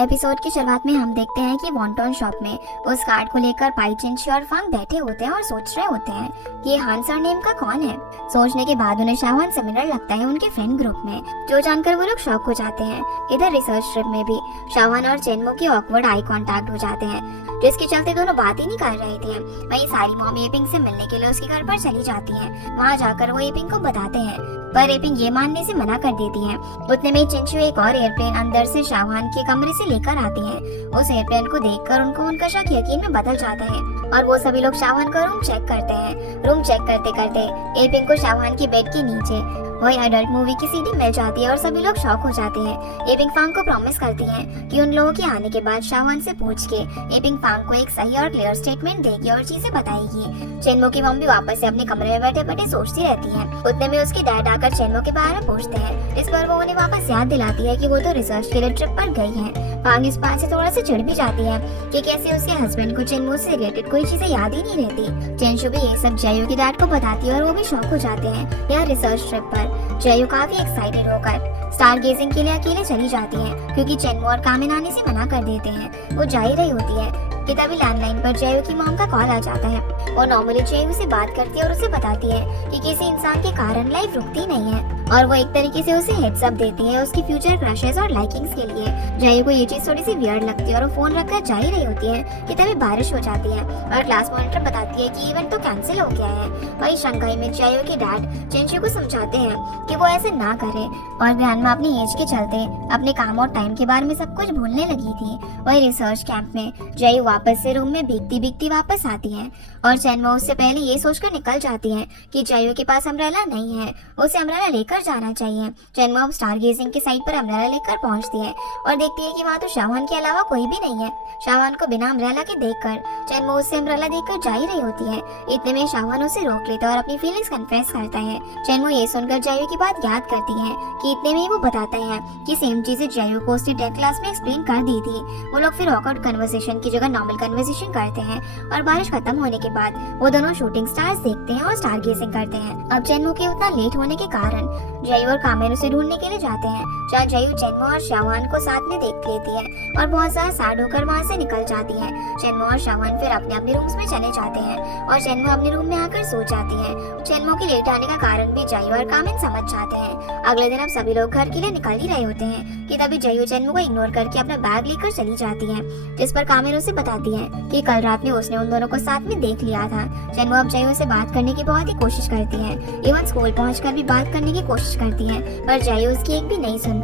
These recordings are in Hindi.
एपिसोड की शुरुआत में हम देखते हैं कि वॉन्टॉन शॉप में उस कार्ड को लेकर पाई चिंची और फांग बैठे होते हैं और सोच रहे होते हैं कि ये हान सरनेम का कौन है। सोचने के बाद उन्हें शाहवान सिमिलर लगता है उनके फ्रेंड ग्रुप में, जो जानकर वो लोग शॉक हो जाते हैं। इधर रिसर्च ट्रिप में भी शाहवान और चेनमो की ऑकवर्ड आई कांटेक्ट हो जाते हैं, जिसके चलते दोनों बात ही नहीं कर रही थी। वहीं सारी मॉम एपिंग से मिलने के लिए उसके घर पर चली जाती हैं। वहाँ जाकर वो एपिंग को बताते हैं, पर एपिंग ये मानने से मना कर देती है। उतने में चिंचू एक और एयरप्लेन अंदर से शाहवान के कमरे से लेकर आती है। उस एयरप्लेन को देखकर उनका शक यकीन में बदल जाता है और वो सभी लोग शाहवान का रूम चेक करते हैं। रूम चेक करते करते एपिंग को शाहवान की बेड के नीचे वही अडल्ट मूवी की सीडी मिल जाती है और सभी लोग शॉक हो जाते हैं। एपिंग फांग को प्रॉमिस करती है कि उन लोगों के आने के बाद शाहवान से पूछ के एपिंग फांग को एक सही और क्लियर स्टेटमेंट देगी और चीजें बताएगी। चेनमो की मम्मी वापस से अपने कमरे में बैठे बैठे सोचती रहती है। उतने में उसके डैड आकर चेनमो के बारे में पूछते हैं। इस पर वो उन्हें वापस याद दिलाती है कि वो तो रिसर्च के लिए ट्रिप पर गई है। फांग इस बात से थोड़ा सा चिढ़ भी जाती है कि कैसे उसके हस्बैंड को चेनमो से रिलेटेड कोई चीजें याद ही नहीं रहती। चेनशु भी ये सब जयू के डैड को बताती है और वो भी शॉक हो जाते हैं। यह रिसर्च ट्रिप पर जयू काफी एक्साइटेड होकर स्टार गेजिंग के लिए अकेले चली जाती है, क्योंकि चेनमो और कामिन आने से मना कर देते हैं। वो जा ही रही होती है कि तभी लैंडलाइन पर जयू की मॉम का कॉल आ जाता है। वो नॉर्मली जयू से बात करती है और उसे बताती है कि किसी इंसान के कारण लाइफ रुकती नहीं है, और वो एक तरीके से उसे हेड्स अप देती है उसकी फ्यूचर क्रशेस और लाइकिंग्स के लिए। जयू को ये चीज थोड़ी सी वियर्ड लगती है और वो फोन रखकर जा ही रही होती है कि तभी बारिश हो जाती है और क्लास मॉनिटर बताती है कि इवेंट तो कैंसिल हो गया है। वही शंघाई में जयू के डैड चेंशु को समझाते हैं कि वो ऐसे ना करे, और ग्रैंडमा अपनी एज के चलते अपने काम और टाइम के बारे में सब कुछ भूलने लगी थी। वही रिसर्च कैंप में जयू वापस से रूम में भीगती भीगती वापस आती है और चेनमो उससे पहले ये सोचकर निकल जाती है कि जयू के पास अम्ब्रेला नहीं है, उसे अम्ब्रेला लेकर जाना चाहिए। चेनमो अब स्टार गेजिंग के साइट पर अम्ब्रेला लेकर पहुंचती है और देखती है कि वहाँ तो शाहवान के अलावा कोई भी नहीं है। शाहवान को बिना अम्ब्रेला के देखकर चेनमो उससे अम्ब्रेला देकर जा ही रही होती है। इतने में शाहवान उसे रोक लेता है और अपनी फीलिंग्स कन्फेस करता है। चेनमो ये सुनकर जयू की बात याद करती है कि इतने में वो बताता है कि सेम चीजें जयू को उसने टेक क्लास में एक्सप्लेन कर दी थी। वो लोग फिर ऑकवर्ड कन्वर्सेशन की जगह नॉर्मल कन्वर्सेशन करते हैं और बारिश खत्म होने के बाद वो दोनों शूटिंग स्टार्स देखते हैं और स्टार गेजिंग करते हैं। अब चेनमो के उतना लेट होने के कारण जयू और कामेन उसे ढूंढने के लिए जाते हैं, जहाँ जयू चेनमो और शाहवान को साथ में देख लेती है और बहुत ज्यादा सैड होकर वहाँ से निकल जाती है। चेनमो और शाहवान फिर अपने अपने रूम्स में चले जाते हैं और चेनमो अपने रूम में आकर सो जाती है। चेनमो के लेट आने का कारण भी जयू और कामेन समझ जाते हैं। अगले दिन अब सभी लोग घर के लिए निकल ही रहे होते हैं कि तभी जयू चेनमो को इग्नोर करके अपना बैग लेकर चली जाती है, जिस पर कामेन उसे बताती है कि कल रात में उसने उन दोनों को साथ में देख लिया था। चेनमो अब जयू से बात करने की बहुत ही कोशिश करती है, इवन स्कूल पहुंचकर भी बात करने की कोशिश करती है, पर जयू उसकी एक भी नहीं सुनती।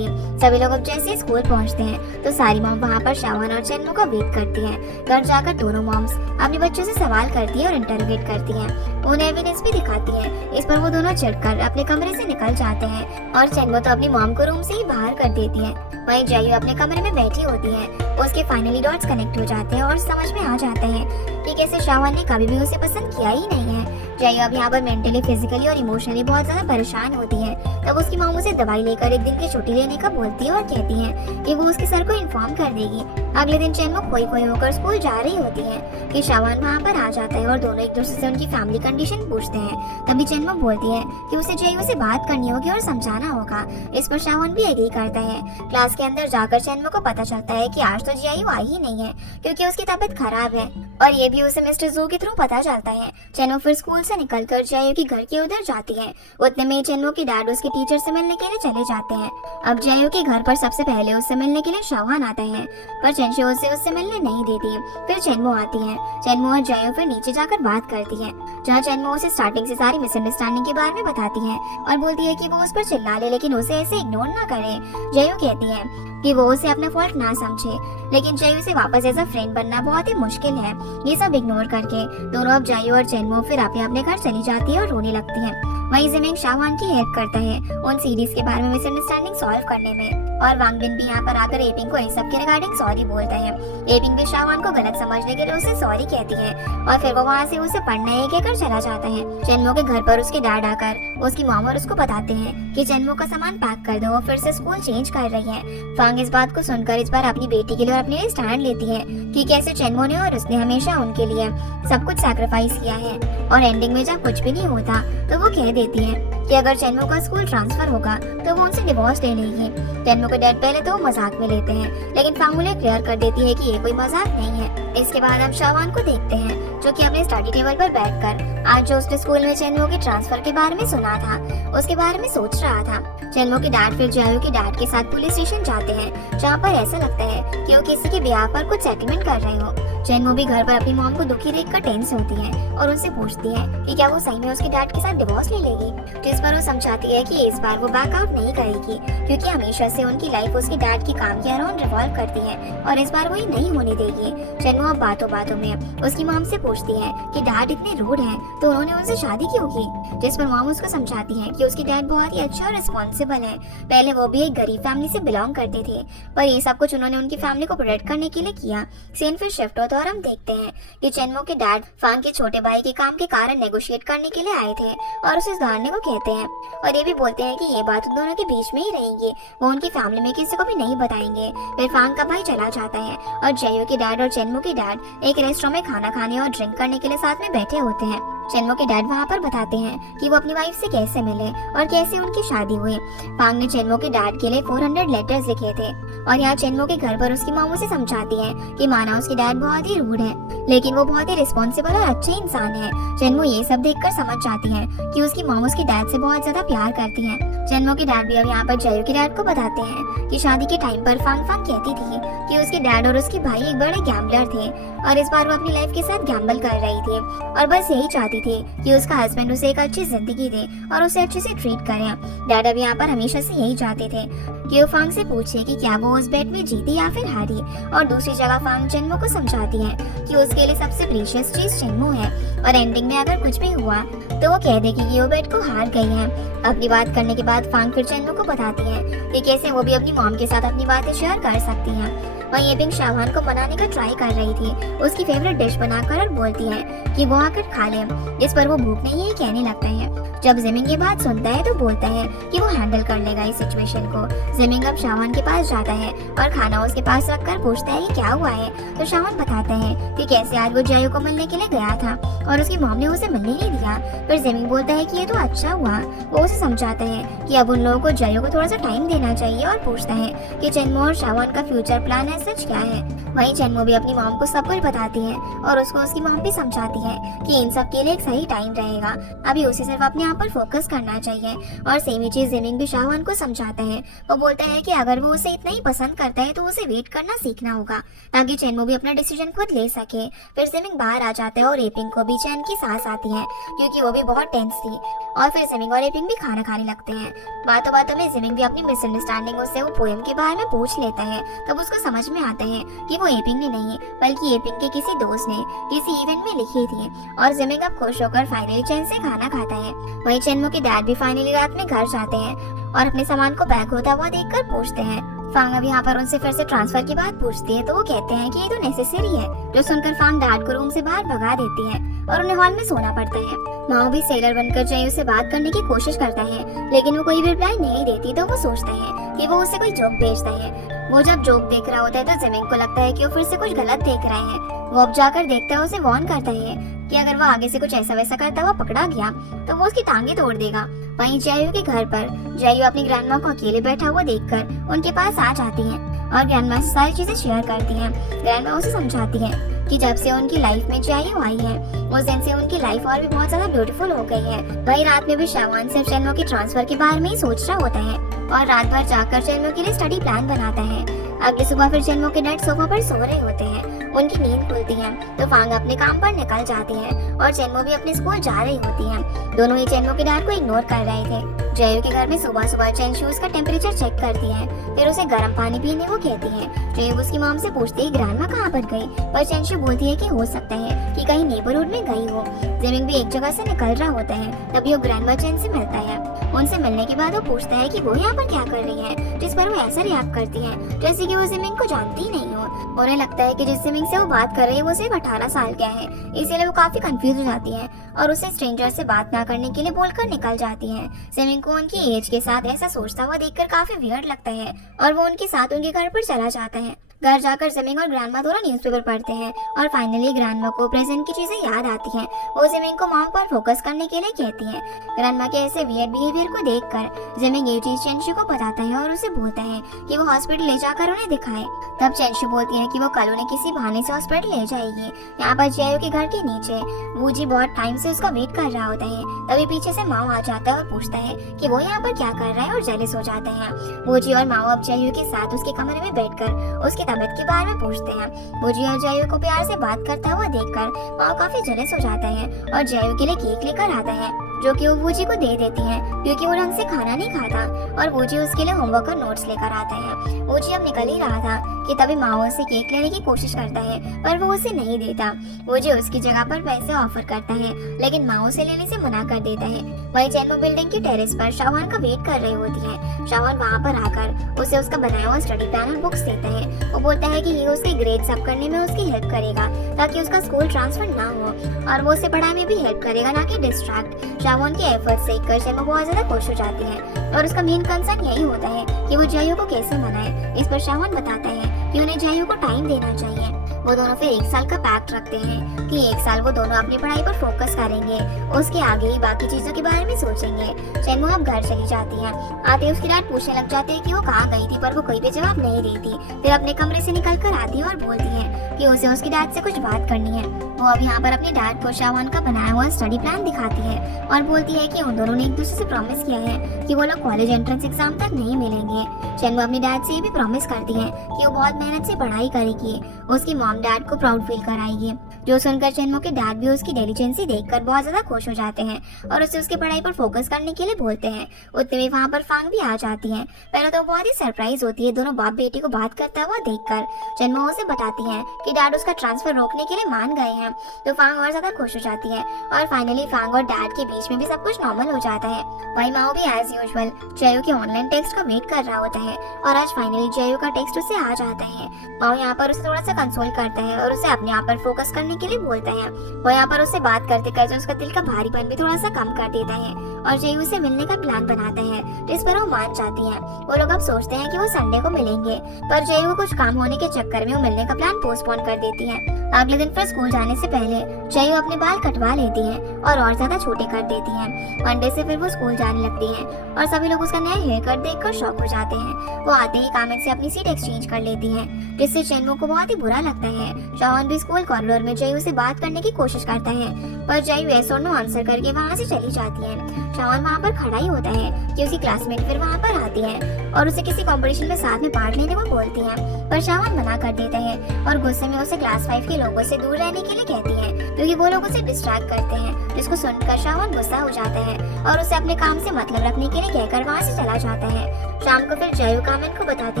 सभी लोग अब जैसे स्कूल पहुंचते हैं तो सारी मॉम वहाँ पर शाहवान और चेनमो का वेट करती है। घर जाकर दोनों मॉम्स अपने बच्चों से सवाल करती है और इंटरोगेट करती है, उन्हें एविडेंस भी दिखाती है। इस पर वो दोनों चिढ़कर अपने कमरे से निकल जाते हैं और चेनमो तो अपनी मॉम को रूम से ही बाहर कर देती है। वहीं जयू अपने कमरे में बैठी होती है, उसके फाइनली डॉट्स कनेक्ट हो जाते हैं और समझ में आ जाते हैं कि कैसे शाहवान ने कभी भी उसे पसंद किया ही नहीं है। जयू अब यहाँ पर मेंटली, फिजिकली और इमोशनली बहुत ज्यादा परेशान होती है। तब उसकी मॉम उसे दवाई लेकर एक दिन की छुट्टी लेने का बोलती है और कहती है कि वो उसके सर को इन्फॉर्म कर देगी। अगले दिन चेनमो खोई खोई होकर स्कूल जा रही होती है कि शाहवान वहाँ पर आ जाता है और दोनों एक दूसरे से उनकी फैमिली कंडीशन पूछते हैं। तभी चेनमो बोलती है कि उसे जयू से बात करनी होगी और समझाना होगा। इस पर शाहवान भी एग्री करता है। क्लास के अंदर जाकर चेनमो को पता चलता है कि आज तो जयू आई ही नहीं है, क्योंकि उसकी तबीयत खराब है, और ये भी उसे मिस्टर जू के थ्रू पता चलता है। चेनमो फिर स्कूल से निकलकर जयू के घर के उधर जाती है। उतने में चेनमो के डैड उसके टीचर से मिलने के लिए चले जाते हैं। अब जयू के घर पर सबसे पहले उससे मिलने के लिए शाहवान आता है, पर चेनशु उसे उससे मिलने नहीं देती। फिर चेनमो आती है। चेनमो और जयू फिर नीचे जाकर बात करती है, जहाँ चेनमो उसे स्टार्टिंग से सारी मिसअंडरस्टैंडिंग के बारे में बताती है और बोलती है कि वो उस पर चिल्ला ले, लेकिन उसे ऐसे इग्नोर ना करे। जयू कहती है कि वो उसे अपना फॉल्ट ना समझे, लेकिन जयू से वापस एज अ फ्रेंड बनना बहुत ही मुश्किल है। ये सब इग्नोर करके दोनों अब जयू और चेनमो फिर अपने अपने घर चली जाती है और रोने लगती है। वहीं जिमिंग शाहवान की हेल्प करता है उन सीरीज के बारे में मिसअंडरस्टैंडिंग सॉल्व करने में, और वांगबिन भी यहाँ पर आकर एपिंग को इन सब के रिगार्डिंग सॉरी बोलता है। एपिंग भी शाहवान को गलत समझने के लिए उसे सॉरी कहती है और फिर वो वहाँ से उसे पढ़ना है कहकर चला जाता है। चेनमो के घर पर उसके डैड आकर उसकी मॉम और उसको बताते हैं कि चेनमो का सामान पैक कर दो, वो फिर से स्कूल चेंज कर रही है। फांग इस बात को सुनकर इस बार अपनी बेटी के लिए और अपने लिए स्टैंड लेती है कि कैसे चेनमो ने और उसने हमेशा उनके लिए सब कुछ सैक्रिफाइस किया है। और एंडिंग में जब कुछ भी नहीं होता तो वो कह देती है कि अगर चेनमो का स्कूल ट्रांसफर होगा तो वो उनसे डिवोर्स ले लेगी। चेनमो के डैड पहले तो मजाक में लेते हैं, लेकिन फांग उन्हें क्लियर कर देती है कि ये कोई मजाक नहीं है। इसके बाद हम शावान को देखते हैं जो कि अपने स्टडी टेबल पर बैठकर आज जो उसने स्कूल में चेनमो के ट्रांसफर के बारे में सुना था उसके बारे में सोच रहा था। चेनमो के डैड फिर जायो के डैड के साथ पुलिस स्टेशन जाते हैं, जहाँ पर ऐसा लगता है कि वो किसी के ब्याह पर कुछ सेटलमेंट कर रहे हो। चेनमो भी घर पर अपनी मॉम को दुखी देखकर टेंस होती है और उनसे पूछती है कि क्या वो सही में उसके डैड के साथ डिवोर्स ले लेगी, जिस पर वो समझाती है कि इस बार वो बैकआउट नहीं करेगी क्योंकि हमेशा से उनकी लाइफ उसके डैड के काम के अराउंड रिवॉल्व करती है और इस बार वो ये नहीं होने देगी। चेनमो अब बातों बातों में उसकी मॉम से पूछती है कि डैड इतने रूड हैं तो उन्होंने उनसे शादी क्यों की, जिस पर मॉम उसको समझाती है कि उसके डैड बहुत ही अच्छे और रिस्पॉन्सिबल है। पहले वो भी एक गरीब फैमिली से बिलोंग करते थे, पर ये सब कुछ उन्होंने उनकी फैमिली को प्रोटेक्ट करने के लिए किया। सीन फिर शिफ्ट होता है और हम देखते हैं कि चेनमो के डैड फांग के छोटे भाई के काम के कारण नेगोशिएट करने के लिए आए थे और उसे सुधारने को कहते हैं और ये भी बोलते हैं कि ये बात उन दोनों के बीच में ही रहेगी, वो उनकी फैमिली में किसी को भी नहीं बताएंगे। फिर फांग का भाई चला जाता है और जयो के डैड और चेनमो के डैड एक रेस्टोरेंट में खाना खाने और ड्रिंक करने के लिए साथ में बैठे होते हैं। चेनमो के डैड वहाँ पर बताते हैं कि वो अपनी वाइफ से कैसे मिले और कैसे उनकी शादी हुई। फांग ने चेनमो के डैड के लिए 400 लेटर्स लिखे थे और यहाँ चेनमो के घर पर उसकी माँ उसे समझाती है कि माना उसके डैड बहुत ही रूड है लेकिन वो बहुत ही रिस्पॉन्सिबल और अच्छे इंसान है। चेनमो ये सब देखकर समझ जाती है कि उसकी माँ उसके डैड से बहुत ज्यादा प्यार करती है। चेनमो के डैड भी अब यहाँ पर जयो के डैड को बताते हैं कि शादी के टाइम पर फांग फांग कहती थी कि उसके डैड और उसके भाई एक बड़े गैम्बलर थे और इस बार वो अपनी लाइफ के साथ गैम्बल कर रही थी और बस यही चाहती थी कि उसका हस्बैंड उसे एक अच्छी जिंदगी दे और उसे अच्छे से ट्रीट करे। डैड अब यहाँ पर हमेशा से यही चाहते थे कि वो फांग से पूछे कि क्या वो उस बेट में जीती या फिर हारी, और दूसरी जगह फांग चेनमो को समझाती है कि उसके लिए सबसे प्रीशियस चीज चेनमो है और एंडिंग में अगर कुछ भी हुआ तो वो कह देगी कि वो बेट को हार गई है। अपनी बात करने के बाद फांग फिर चेनमो को बताती है कि कैसे वो भी अपनी मॉम के साथ अपनी बातें शेयर कर सकती है। वहीं ये पिंक शावान को मनाने का ट्राई कर रही थी, उसकी फेवरेट डिश बनाकर और बोलती है कि वो आकर खा ले, जिस पर वो भूख नहीं है कहने लगता है। जब जिमिंग ये बात सुनता है तो बोलता है कि वो हैंडल कर लेगा इस सिचुएशन को। जिमिंग अब शावान के पास जाता है और खाना उसके पास रखकर पूछता है कि क्या हुआ है, तो शावान बताता है कि कैसे आज वो जयो को मिलने के लिए गया था और उसकी मॉम ने उसे मिलने नहीं दिया। फिर जिमिंग बोलता है कि ये तो अच्छा हुआ। वो उसे समझाता है कि अब उन लोगों को जयो को थोड़ा सा टाइम देना चाहिए और पूछता है कि चेनमो और शावान का फ्यूचर प्लान है सच क्या है। वहीं चेनमो भी अपनी मॉम को सब कुछ बताती है और उसको उसकी मॉम भी समझाती है कि इन सब के लिए एक सही टाइम रहेगा, अभी उसे सिर्फ अपने आप पर फोकस करना चाहिए। और सेम ही चीज जिमिंग भी शावान को समझाता है। वो बोलता है कि अगर वो उसे इतना ही पसंद करता है तो उसे वेट करना सीखना होगा ताकि चेनमो भी अपना डिसीजन खुद ले सके। फिर जिमिंग बाहर आ जाता है और एपिंग को भी चैन की सांस आती है क्योंकि वो भी बहुत टेंस थी। और फिर जिमिंग और एपिंग भी खाना खाने लगते हैं। बातों बातों में जिमिंग भी अपनी मिसअंडरस्टैंडिंग उससे वो पोएम के बारे में पूछ लेता है। तब उसको समझ में आता है कि वो एपिंग ने नहीं बल्कि एपिंग के किसी दोस्त ने किसी इवेंट में लिखी थी। और जिमिंग अब खुश होकर फाइनली चैन से खाना खाता है। वहीं चेनमो के डैड भी फाइनली रात में घर जाते हैं और अपने सामान को पैक होता हुआ देखकर पूछते हैं। फांग अब यहाँ पर उनसे फिर से ट्रांसफर की बात पूछती है तो वो कहते हैं कि ये तो नेसेसरी है, जो सुनकर फांग डैड को रूम से बाहर भगा देती है और उन्हें हॉल में सोना पड़ता है। माओ भी सेलर बनकर जयो से बात करने की कोशिश करता है लेकिन वो कोई भी रिप्लाई नहीं देती, तो वो सोचता है कि वो उसे कोई जोक भेजता है। वो जब जोक देख रहा होता है तो जिमिंग को लगता है कि वो फिर से कुछ गलत देख रहे हैं। वो अब जाकर देखता है, उसे वार्न करता है कि अगर वो आगे से कुछ ऐसा वैसा करता हुआ पकड़ा गया तो वो उसकी टांगे तोड़ देगा। वहीं जयो के घर पर जयो अपनी ग्रैंडमा को अकेले बैठा हुआ देखकर उनके पास आ जाती है और ग्रैंडमा से सारी चीजें शेयर करती है। ग्रैंडमा उसे समझाती है कि जब से उनकी लाइफ में जयो आई है उस दिन से उनकी लाइफ और भी बहुत ज्यादा ब्यूटीफुल हो गई है। वही रात में भी शावान सिर्फ चेनमो की ट्रांसफर के बारे में ही सोच रहा होता है और रात भर जाकर चेनमो के लिए स्टडी प्लान बनाता है। अगली सुबह फिर चेनमो के डैड सोफा पर सो रहे होते हैं। उनकी नींद खुलती है तो फांग अपने काम पर निकल जाती है और चेनमो भी अपने स्कूल जा रही होती है। दोनों ही चेनमो के डैड को इग्नोर कर रहे थे। जयो के घर में सुबह सुबह चेन शूज का टेम्परेचर चेक करती है, फिर उसे गर्म पानी पीने को कहती है। जयो उसकी मॉम से पूछती है ग्रैंडमा कहाँ पर गई, पर चेनशू बोलती है कि हो सकता है कि कहीं नेबरहुड में गई हो। जिमिंग भी एक जगह से निकल रहा होता है, तभी वो ग्रैंडमा चेन से मिलता है। उनसे मिलने के बाद वो पूछता है कि वो यहाँ पर क्या कर रही है। जिस पर वो ऐसा रिएक्ट करती है जैसे कि वो जिमिंग को जानती ही नहीं हो। उन्हें लगता है कि जिस जिमिंग से वो बात कर रही है वो सिर्फ 18 साल का है, इसीलिए वो काफी कंफ्यूज हो जाती है और उसे स्ट्रेंजर से बात ना करने के लिए बोलकर निकल जाती है। जिमिंग को उनकी एज के साथ ऐसा सोचता हुआ देखकर काफी वियर्ड लगता है और वो उनके साथ उनके घर पर चला जाता है। घर जाकर जिमिंग और ग्रैंडमा दोनों न्यूज़पेपर पढ़ते हैं और फाइनली ग्रैंडमा को प्रेजेंट की चीजें याद आती हैं। वो जिमिंग को माँ पर फोकस करने के लिए कहती है। ग्रैंडमा के ऐसे वियर्ड बिहेवियर को देखकर जिमिंग ये चीज चेंशु को बताता है और उसे बोलता है कि वो हॉस्पिटल ले जाकर उन्हें दिखाए। तब चेंशु बोलती है कि वो कल उन्हें किसी बहाने से हॉस्पिटल ले जाएगी। यहाँ पर जियाओ के घर के नीचे वूजी बहुत टाइम से उसका वेट कर रहा होता है। तभी पीछे से माओ आ जाता है और पूछता है कि वो यहाँ पर क्या कर रहा है और जेलस हो जाते हैं। वूजी और माओ अब जियाओ के साथ उसके कमरे में बैठकर उसकी तबीयत के बारे में पूछते हैं। वूजी और जियाओ को प्यार से बात करता हुआ देखकर माओ काफी जेलस हो जाता है और जियाओ के लिए केक लेकर आता है जो कि वो वूजी को दे देती है क्योंकि वो ढंग से खाना नहीं खाता और वूजी उसके लिए होमवर्क और नोट्स लेकर आता है। वूजी अब निकल ही रहा था कि तभी माओ से केक लेने की कोशिश करता है पर वो उसे नहीं देता। वूजी उसकी जगह पर पैसे ऑफर करता है लेकिन माओ से लेने से मना कर देता है। वही चेनमो बिल्डिंग की टेरेस पर शावान का वेट कर रही होती है। शावान वहाँ पर आकर उसे उसका बनाया हुआ स्टडी प्लान और बुक्स देता है। वो बोलता है कि ये उसके ग्रेड्स अप करने में उसकी हेल्प करेगा ताकि उसका स्कूल ट्रांसफर ना हो और वो उसे पढ़ाई में भी हेल्प करेगा ना कि डिस्ट्रैक्ट। शावान के एफर्ट्स देखकर चेनमो बहुत ज्यादा खुश हो जाती है और उसका मेन कंसर्न यही होता है कि वो जियाओ को कैसे मनाए। इस पर शावान बताता है कि उन्हें जियाओ को टाइम देना चाहिए। वो दोनों फिर 1 साल का पैक्ट रखते हैं कि 1 साल वो दोनों अपनी पढ़ाई पर फोकस करेंगे, उसके आगे ही बाकी चीजों के बारे में सोचेंगे। चेनमो अब घर चली जाती है। आते उसकी डैड पूछने लग जाते हैं कि वो कहाँ गई थी पर वो कोई भी जवाब नहीं देती। फिर अपने कमरे से निकल कर आती है और बोलती है कि उसे उसकी डैड से कुछ बात करनी है। वो अब यहाँ पर अपने डैड को शावान का बनाया हुआ स्टडी प्लान दिखाती है और बोलती है कि उन दोनों ने एक दूसरे से प्रॉमिस किया है कि वो लोग कॉलेज एंट्रेंस एग्जाम तक नहीं मिलेंगे। चेनमो अपनी डैड से ये भी प्रॉमिस करती है कि वो बहुत मेहनत से पढ़ाई करेगी, उसकी मॉम डैड को प्राउड फील कराएगी। जो सुनकर चेनमो के डैड भी उसकी डिलीजेंसी देखकर बहुत ज्यादा खुश हो जाते हैं और उसे उसकी पढ़ाई पर फोकस करने के लिए बोलते हैं। उतने में वहाँ पर फांग भी आ जाती है। पहले तो बहुत ही सरप्राइज होती है दोनों बाप बेटी को बात करता हुआ देखकर। चेनमो उसे बताती है कि डैड उसका ट्रांसफर रोकने के लिए मान गए हैं तो फांग और ज्यादा खुश हो जाती है और फाइनली फांग और डैड के बीच में भी सब कुछ नॉर्मल हो जाता है। वही माओ भी एज यूजुअल जियाओ के ऑनलाइन टेक्स्ट का वेट कर रहा होता है और आज फाइनली जियाओ का टेक्स्ट उसे आ जाता है। माओ यहाँ पर उसे थोड़ा सा कंसोल करता है और उसे अपने आप पर फोकस करने के लिए बोलता है। वो यहाँ पर उसे बात करते करते उसका दिल का भारीपन भी थोड़ा सा कम कर देता है और जियाओ से मिलने का प्लान बनाता है जिस पर वो मान जाती है। वो लोग अब सोचते हैं कि वो संडे को मिलेंगे पर जियाओ कुछ काम होने के चक्कर में वो मिलने का प्लान पोस्टपोन कर देती है। अगले दिन फिर स्कूल जाने से पहले जियाओ अपने बाल कटवा लेती है और ज्यादा छोटे कर देती है। मंडे से फिर वो स्कूल जाने लगती है और सभी लोग उसका नया हेयर कट देखकर शॉक हो जाते हैं। वो आते ही कामिक से अपनी सीट एक्सचेंज कर लेती है जिससे चेनमो को बहुत ही बुरा लगता है। शावान भी स्कूल कॉरिडोर में जियाओ से बात करने की कोशिश करता है पर जियाओ यस और नो आंसर करके वहाँ से चली जाती है। शावान वहाँ पर खड़ा ही होता है कि उसकी क्लासमेट फिर वहाँ पर आती है और उसे किसी कंपटीशन में साथ में पार्ट लेने को बोलती है पर शावान मना कर देता है और गुस्से में उसे क्लास 5 के लोगों से दूर रहने के लिए कहती है क्योंकि वो लोग उसे डिस्ट्रैक्ट करते हैं। जिसको सुनकर शावान गुस्सा हो जाता है और उसे अपने काम से मतलब रखने के लिए कहकर वहाँ से चला जाता है। शाम को फिर जियाओ कामिन को बताती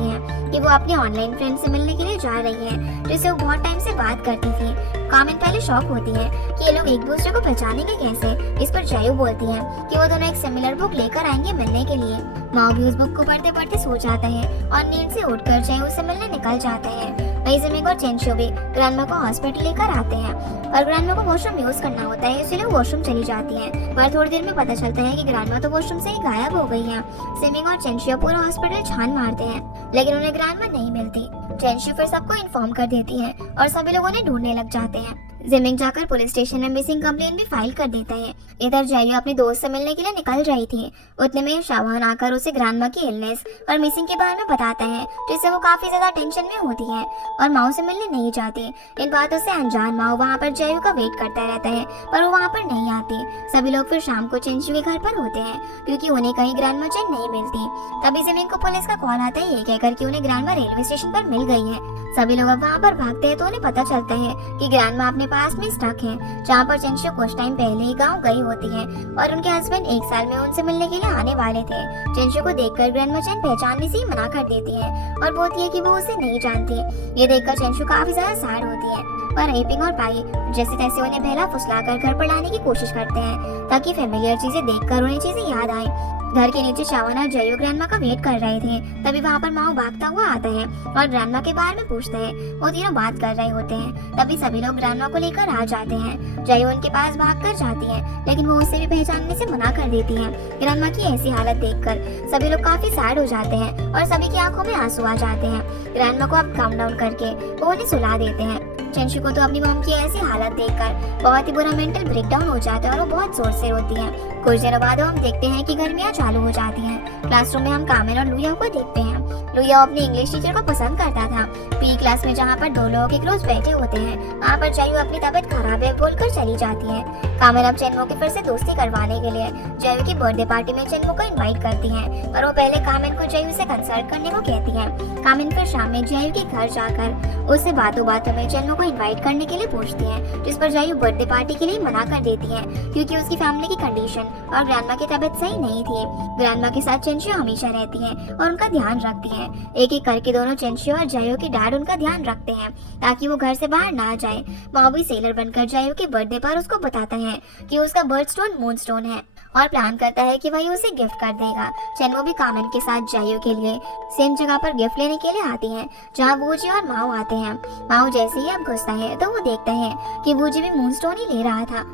है कि वो अपने ऑनलाइन फ्रेंड से मिलने के लिए जा रही है जिससे वो बहुत टाइम से बात करती थी। कामिन पहले शॉक होती है कि ये लोग एक दूसरे को पहचानेंगे कैसे। इस पर जियाओ बोलती है कि वो दोनों एक सिमिलर बुक लेकर आएंगे मिलने के लिए। माओ भी उस बुक को पढ़ते पढ़ते सो जाता है और नींद से उठकर जियाओ से मिलने निकल जाता है। वही जिमिंग और चेंशो भी ग्रैंडमा को हॉस्पिटल लेकर आते हैं और ग्रैंडमा को वॉशरूम यूज करना होता है इसलिए वो वॉशरूम चली जाती है पर थोड़ी देर में पता चलता है कि ग्रैंडमा तो वॉशरूम से ही गायब हो गई है। जिमिंग और चेंशो पूरा हॉस्पिटल छान मारते हैं लेकिन उन्हें ग्रैंडमा नहीं मिलती। चेंशो फिर सबको इन्फॉर्म कर देती है और सभी लोग उन्हें ढूंढने लग जाते हैं। जिमिंग जाकर पुलिस स्टेशन में मिसिंग कंप्लेंट भी फाइल कर देता है। इधर जियाओ अपने दोस्त से मिलने के लिए निकल रही थी। उतने में शावान आकर उसे ग्रैंडमा की इलनेस और मिसिंग के बारे में बताता है जिससे वो काफी ज्यादा टेंशन में होती है और माओ से मिलने नहीं जाती। इन बातों से अनजान माओ वहाँ पर जियाओ का वेट करता रहता है पर वो वहाँ पर नहीं आती। सभी लोग फिर शाम को चेंशु के घर पर होते हैं क्योंकि उन्हें कहीं ग्रैंडमा चेन नहीं मिलती। तभी जिमिंग को पुलिस का कॉल आता है ये कहकर कि उन्हें ग्रैंडमा रेलवे स्टेशन पर मिल गई है। सभी लोग अब वहाँ पर भागते हैं तो उन्हें पता चलता है कि ग्रैंडमा अपने पास में स्टक है जहाँ पर चेंशु कुछ टाइम पहले ही गाँव गई होती है और उनके हस्बैंड 1 साल में उनसे मिलने के लिए आने वाले थे। चेंशु को देखकर ग्रैंडमा चेन पहचानने से ही मना कर देती है और बोलती है कि वो उसे नहीं जानती। ये देखकर चेंशु काफी ज्यादा सैड होती है पर एपिंग और पाई जैसे तैसे उन्हें बहला फुसलाकर घर पर लाने की कोशिश करते हैं ताकि फेमिलियर चीजें देखकर उन्हें चीजें याद आए। घर के नीचे शावन और जयू ग्रैंडमा का वेट कर रहे थे। तभी वहाँ पर माओ भागता हुआ आता है और ग्रैंडमा के बारे में पूछता है। वो तीनों बात कर रहे होते हैं। तभी सभी लोग ग्रैंडमा को लेकर आ जाते हैं। जयू उनके पास भाग कर जाती है, लेकिन वो उसे भी पहचानने से मना कर देती है। ग्रैंडमा की ऐसी हालत देखकर सभी लोग काफी सैड हो जाते हैं और सभी की आंखों में आंसू आ जाते हैं। ग्रैंडमा को अब काम डाउन करके वो उन्हें सुला देते हैं। चेंशू को तो अपनी मॉम की ऐसी हालत देखकर बहुत ही बुरा मेंटल ब्रेकडाउन हो जाता है और वो बहुत जोर से रोती है। कुछ दिनों बाद हम देखते हैं कि गर्मियाँ चालू हो जाती हैं। क्लासरूम में हम कामिल और लुया को देखते हैं। लुया अपनी इंग्लिश टीचर को पसंद करता था। पी क्लास में जहाँ पर दो लोगों के क्लोज बैठे होते हैं, वहाँ पर जयू अपनी तबीयत खराब है बोलकर चली जाती है। कामिल अब चेनमो के फिर से दोस्ती करवाने के लिए जयू की बर्थडे पार्टी में चेनमो को इनवाइट करती है, पर वो पहले कामिल को जयू से कंसल्ट करने को कहती है। कामिल फिर शाम में जयू के घर जाकर उससे बातों बातों में चेनमो को इनवाइट करने के लिए पूछती है, जिस पर जयू बर्थडे पार्टी के लिए मना कर देती है क्योंकि उसकी फैमिली की कंडीशन और ग्रैंडमा की तबीयत सही नहीं थी। ग्रैंडमा के साथ चेंशू हमेशा रहती है और उनका ध्यान रखती है। एक एक करके दोनों चेंशू और जयू के डैड उनका ध्यान रखते हैं ताकि वो घर से बाहर ना जाए। वो भी सेलर बनकर जयू के बर्थडे पर उसको बताता है कि उसका बर्थ स्टोन मून स्टोन है और प्लान करता है कि वही उसे गिफ्ट कर देगा। चेनमो भी कामिल के साथ जयू के लिए सेम जगह पर गिफ्ट लेने के लिए आती है जहाँ वूजी और माओ आते हैं। माओ जैसे ही अब घुसता है तो वो देखता है कि वूजी भी मून स्टोन ही ले रहा था।